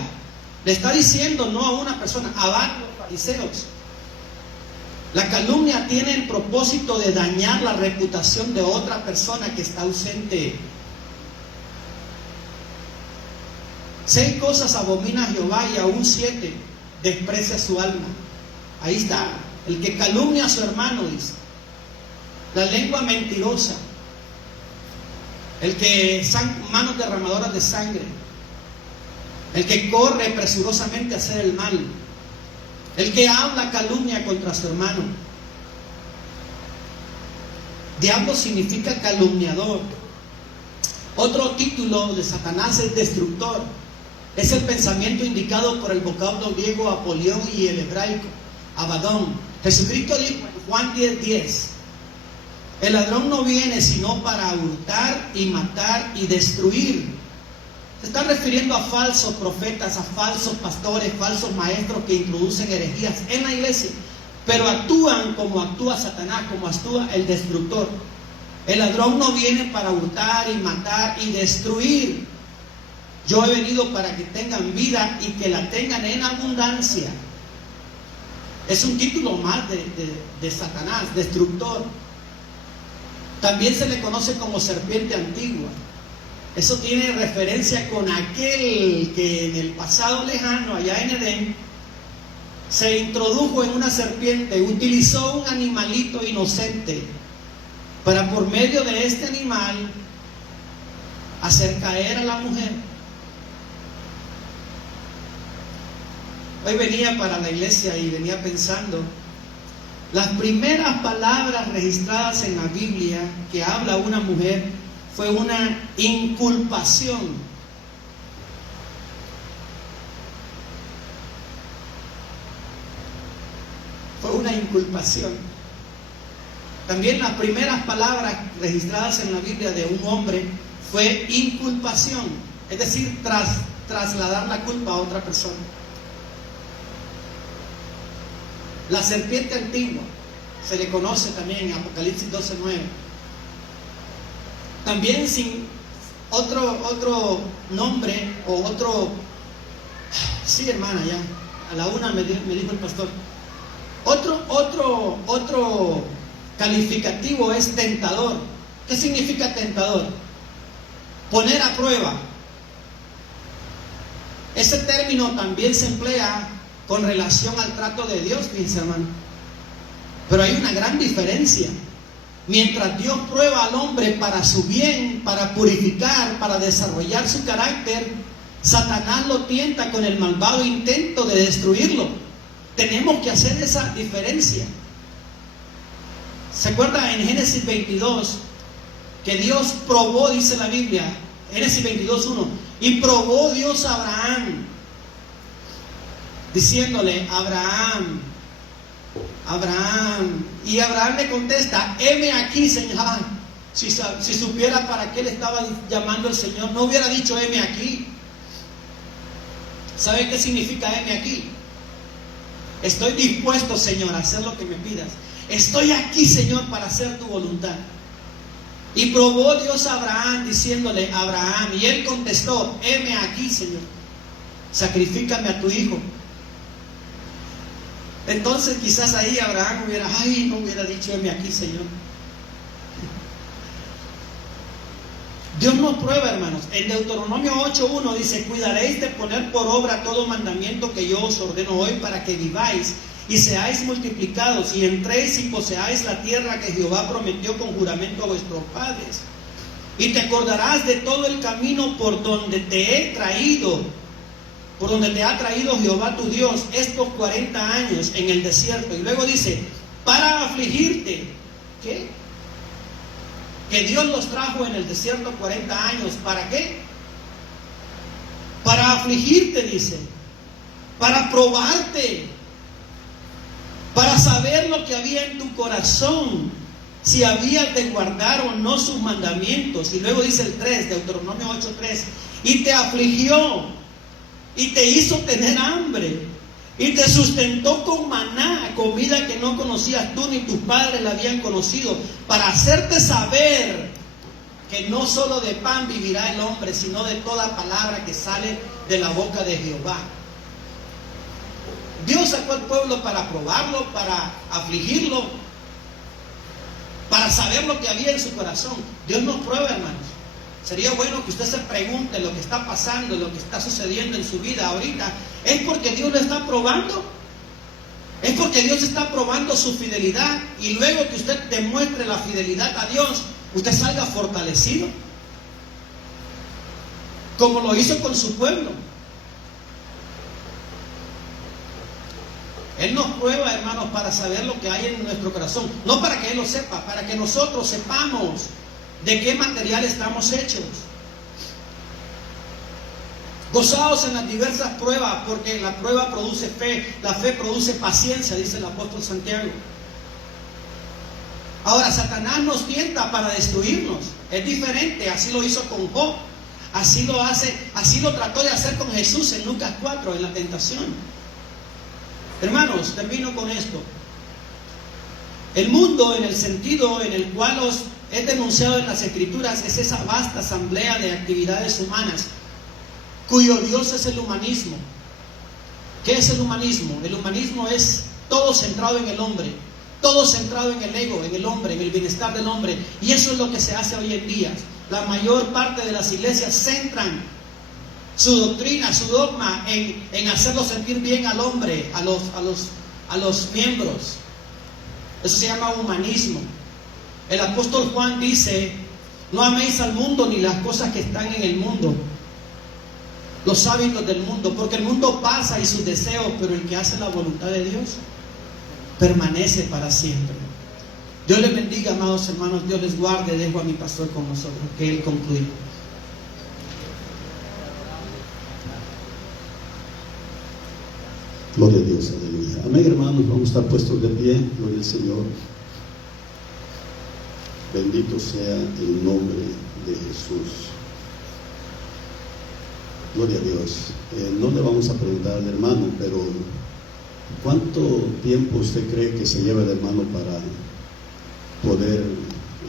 Le está diciendo no a una persona, a varios fariseos. La calumnia tiene el propósito de dañar la reputación de otra persona que está ausente. 6 cosas abomina a Jehová, y aún 7 desprecia su alma. Ahí está, el que calumnia a su hermano, dice. La lengua mentirosa, el que manos derramadoras de sangre, el que corre presurosamente a hacer el mal, el que habla calumnia contra su hermano. Diablo significa calumniador. Otro título de Satanás es destructor. Es el pensamiento indicado por el vocablo griego apolión y el hebraico abadón. Jesucristo dijo en Juan 10:10: el ladrón no viene sino para hurtar y matar y destruir. Se está refiriendo a falsos profetas, a falsos pastores, falsos maestros que introducen herejías en la iglesia, pero actúan como actúa Satanás, como actúa el destructor. El ladrón no viene para hurtar y matar y destruir. Yo he venido para que tengan vida y que la tengan en abundancia. Es un título más de Satanás, destructor. También se le conoce como serpiente antigua. Eso tiene referencia con aquel que en el pasado lejano, allá en Edén, se introdujo en una serpiente, utilizó un animalito inocente para, por medio de este animal, hacer caer a la mujer. Hoy venía para la iglesia y venía pensando, las primeras palabras registradas en la Biblia que habla una mujer fue una inculpación. Fue una inculpación. También las primeras palabras registradas en la Biblia de un hombre fue inculpación, es decir, trasladar la culpa a otra persona. La serpiente antigua se le conoce también en Apocalipsis 12:9. También sin otro nombre o otro... Sí, hermana, ya a la una me dijo el pastor. Otro calificativo es tentador. ¿Qué significa tentador? Poner a prueba. Ese término también se emplea con relación al trato de Dios, fíjense, hermano. Pero hay una gran diferencia. Mientras Dios prueba al hombre para su bien, para purificar, para desarrollar su carácter, Satanás lo tienta con el malvado intento de destruirlo. Tenemos que hacer esa diferencia. ¿Se acuerda en Génesis 22 que Dios probó, dice la Biblia, Génesis 22:1, y probó Dios a Abraham, diciéndole: Abraham, y Abraham le contesta: heme aquí, Señor. Si supiera para qué le estaba llamando el Señor, no hubiera dicho heme aquí. ¿Sabe qué significa heme aquí? Estoy dispuesto, Señor, a hacer lo que me pidas. Estoy aquí, Señor, para hacer tu voluntad. Y probó Dios a Abraham diciéndole: Abraham, y él contestó: heme aquí, Señor. sacrifícame a tu hijo. Entonces quizás ahí Abraham no hubiera dicho, heme aquí, Señor. Dios nos prueba, hermanos. En Deuteronomio 8:1 dice: cuidaréis de poner por obra todo mandamiento que yo os ordeno hoy, para que viváis y seáis multiplicados, y entréis y poseáis la tierra que Jehová prometió con juramento a vuestros padres. Y te acordarás de todo el camino por donde te ha traído Jehová tu Dios estos 40 años en el desierto. Y luego dice: para afligirte. ¿Qué? Que Dios los trajo en el desierto 40 años. ¿Para qué? Para afligirte, dice. Para probarte. Para saber lo que había en tu corazón, si habías de guardar o no sus mandamientos. Y luego dice el 3, Deuteronomio 8:3: y te afligió, y te hizo tener hambre, y te sustentó con maná, comida que no conocías tú ni tus padres la habían conocido, para hacerte saber que no solo de pan vivirá el hombre, sino de toda palabra que sale de la boca de Jehová. Dios sacó al pueblo para probarlo, para afligirlo, para saber lo que había en su corazón. Dios nos prueba, hermanos. Sería bueno que usted se pregunte lo que está pasando, lo que está sucediendo en su vida ahorita. ¿Es porque Dios lo está probando? ¿Es porque Dios está probando su fidelidad? Y luego que usted demuestre la fidelidad a Dios, usted salga fortalecido, como lo hizo con su pueblo. Él nos prueba, hermanos, para saber lo que hay en nuestro corazón. No para que Él lo sepa, para que nosotros sepamos de qué material estamos hechos. Gozaos en las diversas pruebas, porque la prueba produce fe, la fe produce paciencia, dice el apóstol Santiago. Ahora, Satanás nos tienta para destruirnos. Es diferente, así lo hizo con Job, así lo trató de hacer con Jesús en Lucas 4, en la tentación. Hermanos, termino con esto. El mundo, en el sentido en el cual es denunciado en las Escrituras, es esa vasta asamblea de actividades humanas cuyo Dios es el humanismo. ¿Qué es el humanismo? El humanismo es todo centrado en el hombre, todo centrado en el ego, en el hombre, en el bienestar del hombre. Y eso es lo que se hace hoy en día. La mayor parte de las iglesias centran su doctrina, su dogma en hacerlo sentir bien al hombre, a los miembros. Eso se llama humanismo. El apóstol Juan dice: no améis al mundo ni las cosas que están en el mundo, los hábitos del mundo, porque el mundo pasa y sus deseos, pero el que hace la voluntad de Dios permanece para siempre. Dios les bendiga, amados hermanos. Dios les guarde. Dejo a mi pastor con nosotros, que él concluya. Gloria a Dios, aleluya. Amén, hermanos, vamos a estar puestos de pie. Gloria al Señor. Bendito sea el nombre de Jesús. Gloria a Dios. No le vamos a preguntar al hermano, pero ¿cuánto tiempo usted cree que se lleva el hermano para poder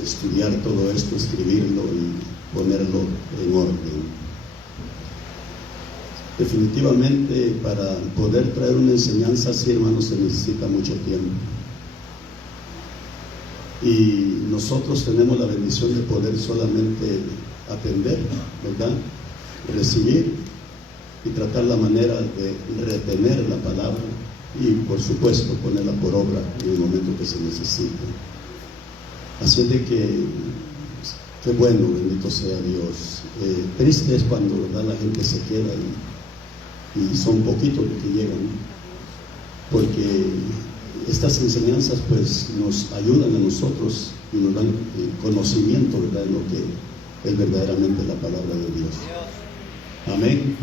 estudiar todo esto, escribirlo y ponerlo en orden? Definitivamente, para poder traer una enseñanza así, hermanos, se necesita mucho tiempo. Y nosotros tenemos la bendición de poder solamente atender, ¿verdad? Recibir y tratar la manera de retener la palabra y, por supuesto, ponerla por obra en el momento que se necesite. Así de que, qué bueno, bendito sea Dios. Triste es cuando, ¿verdad?, la gente se queda y son poquitos los que llegan, porque estas enseñanzas pues nos ayudan a nosotros y nos dan conocimiento, ¿verdad?, de lo que es verdaderamente la palabra de Dios. Amén.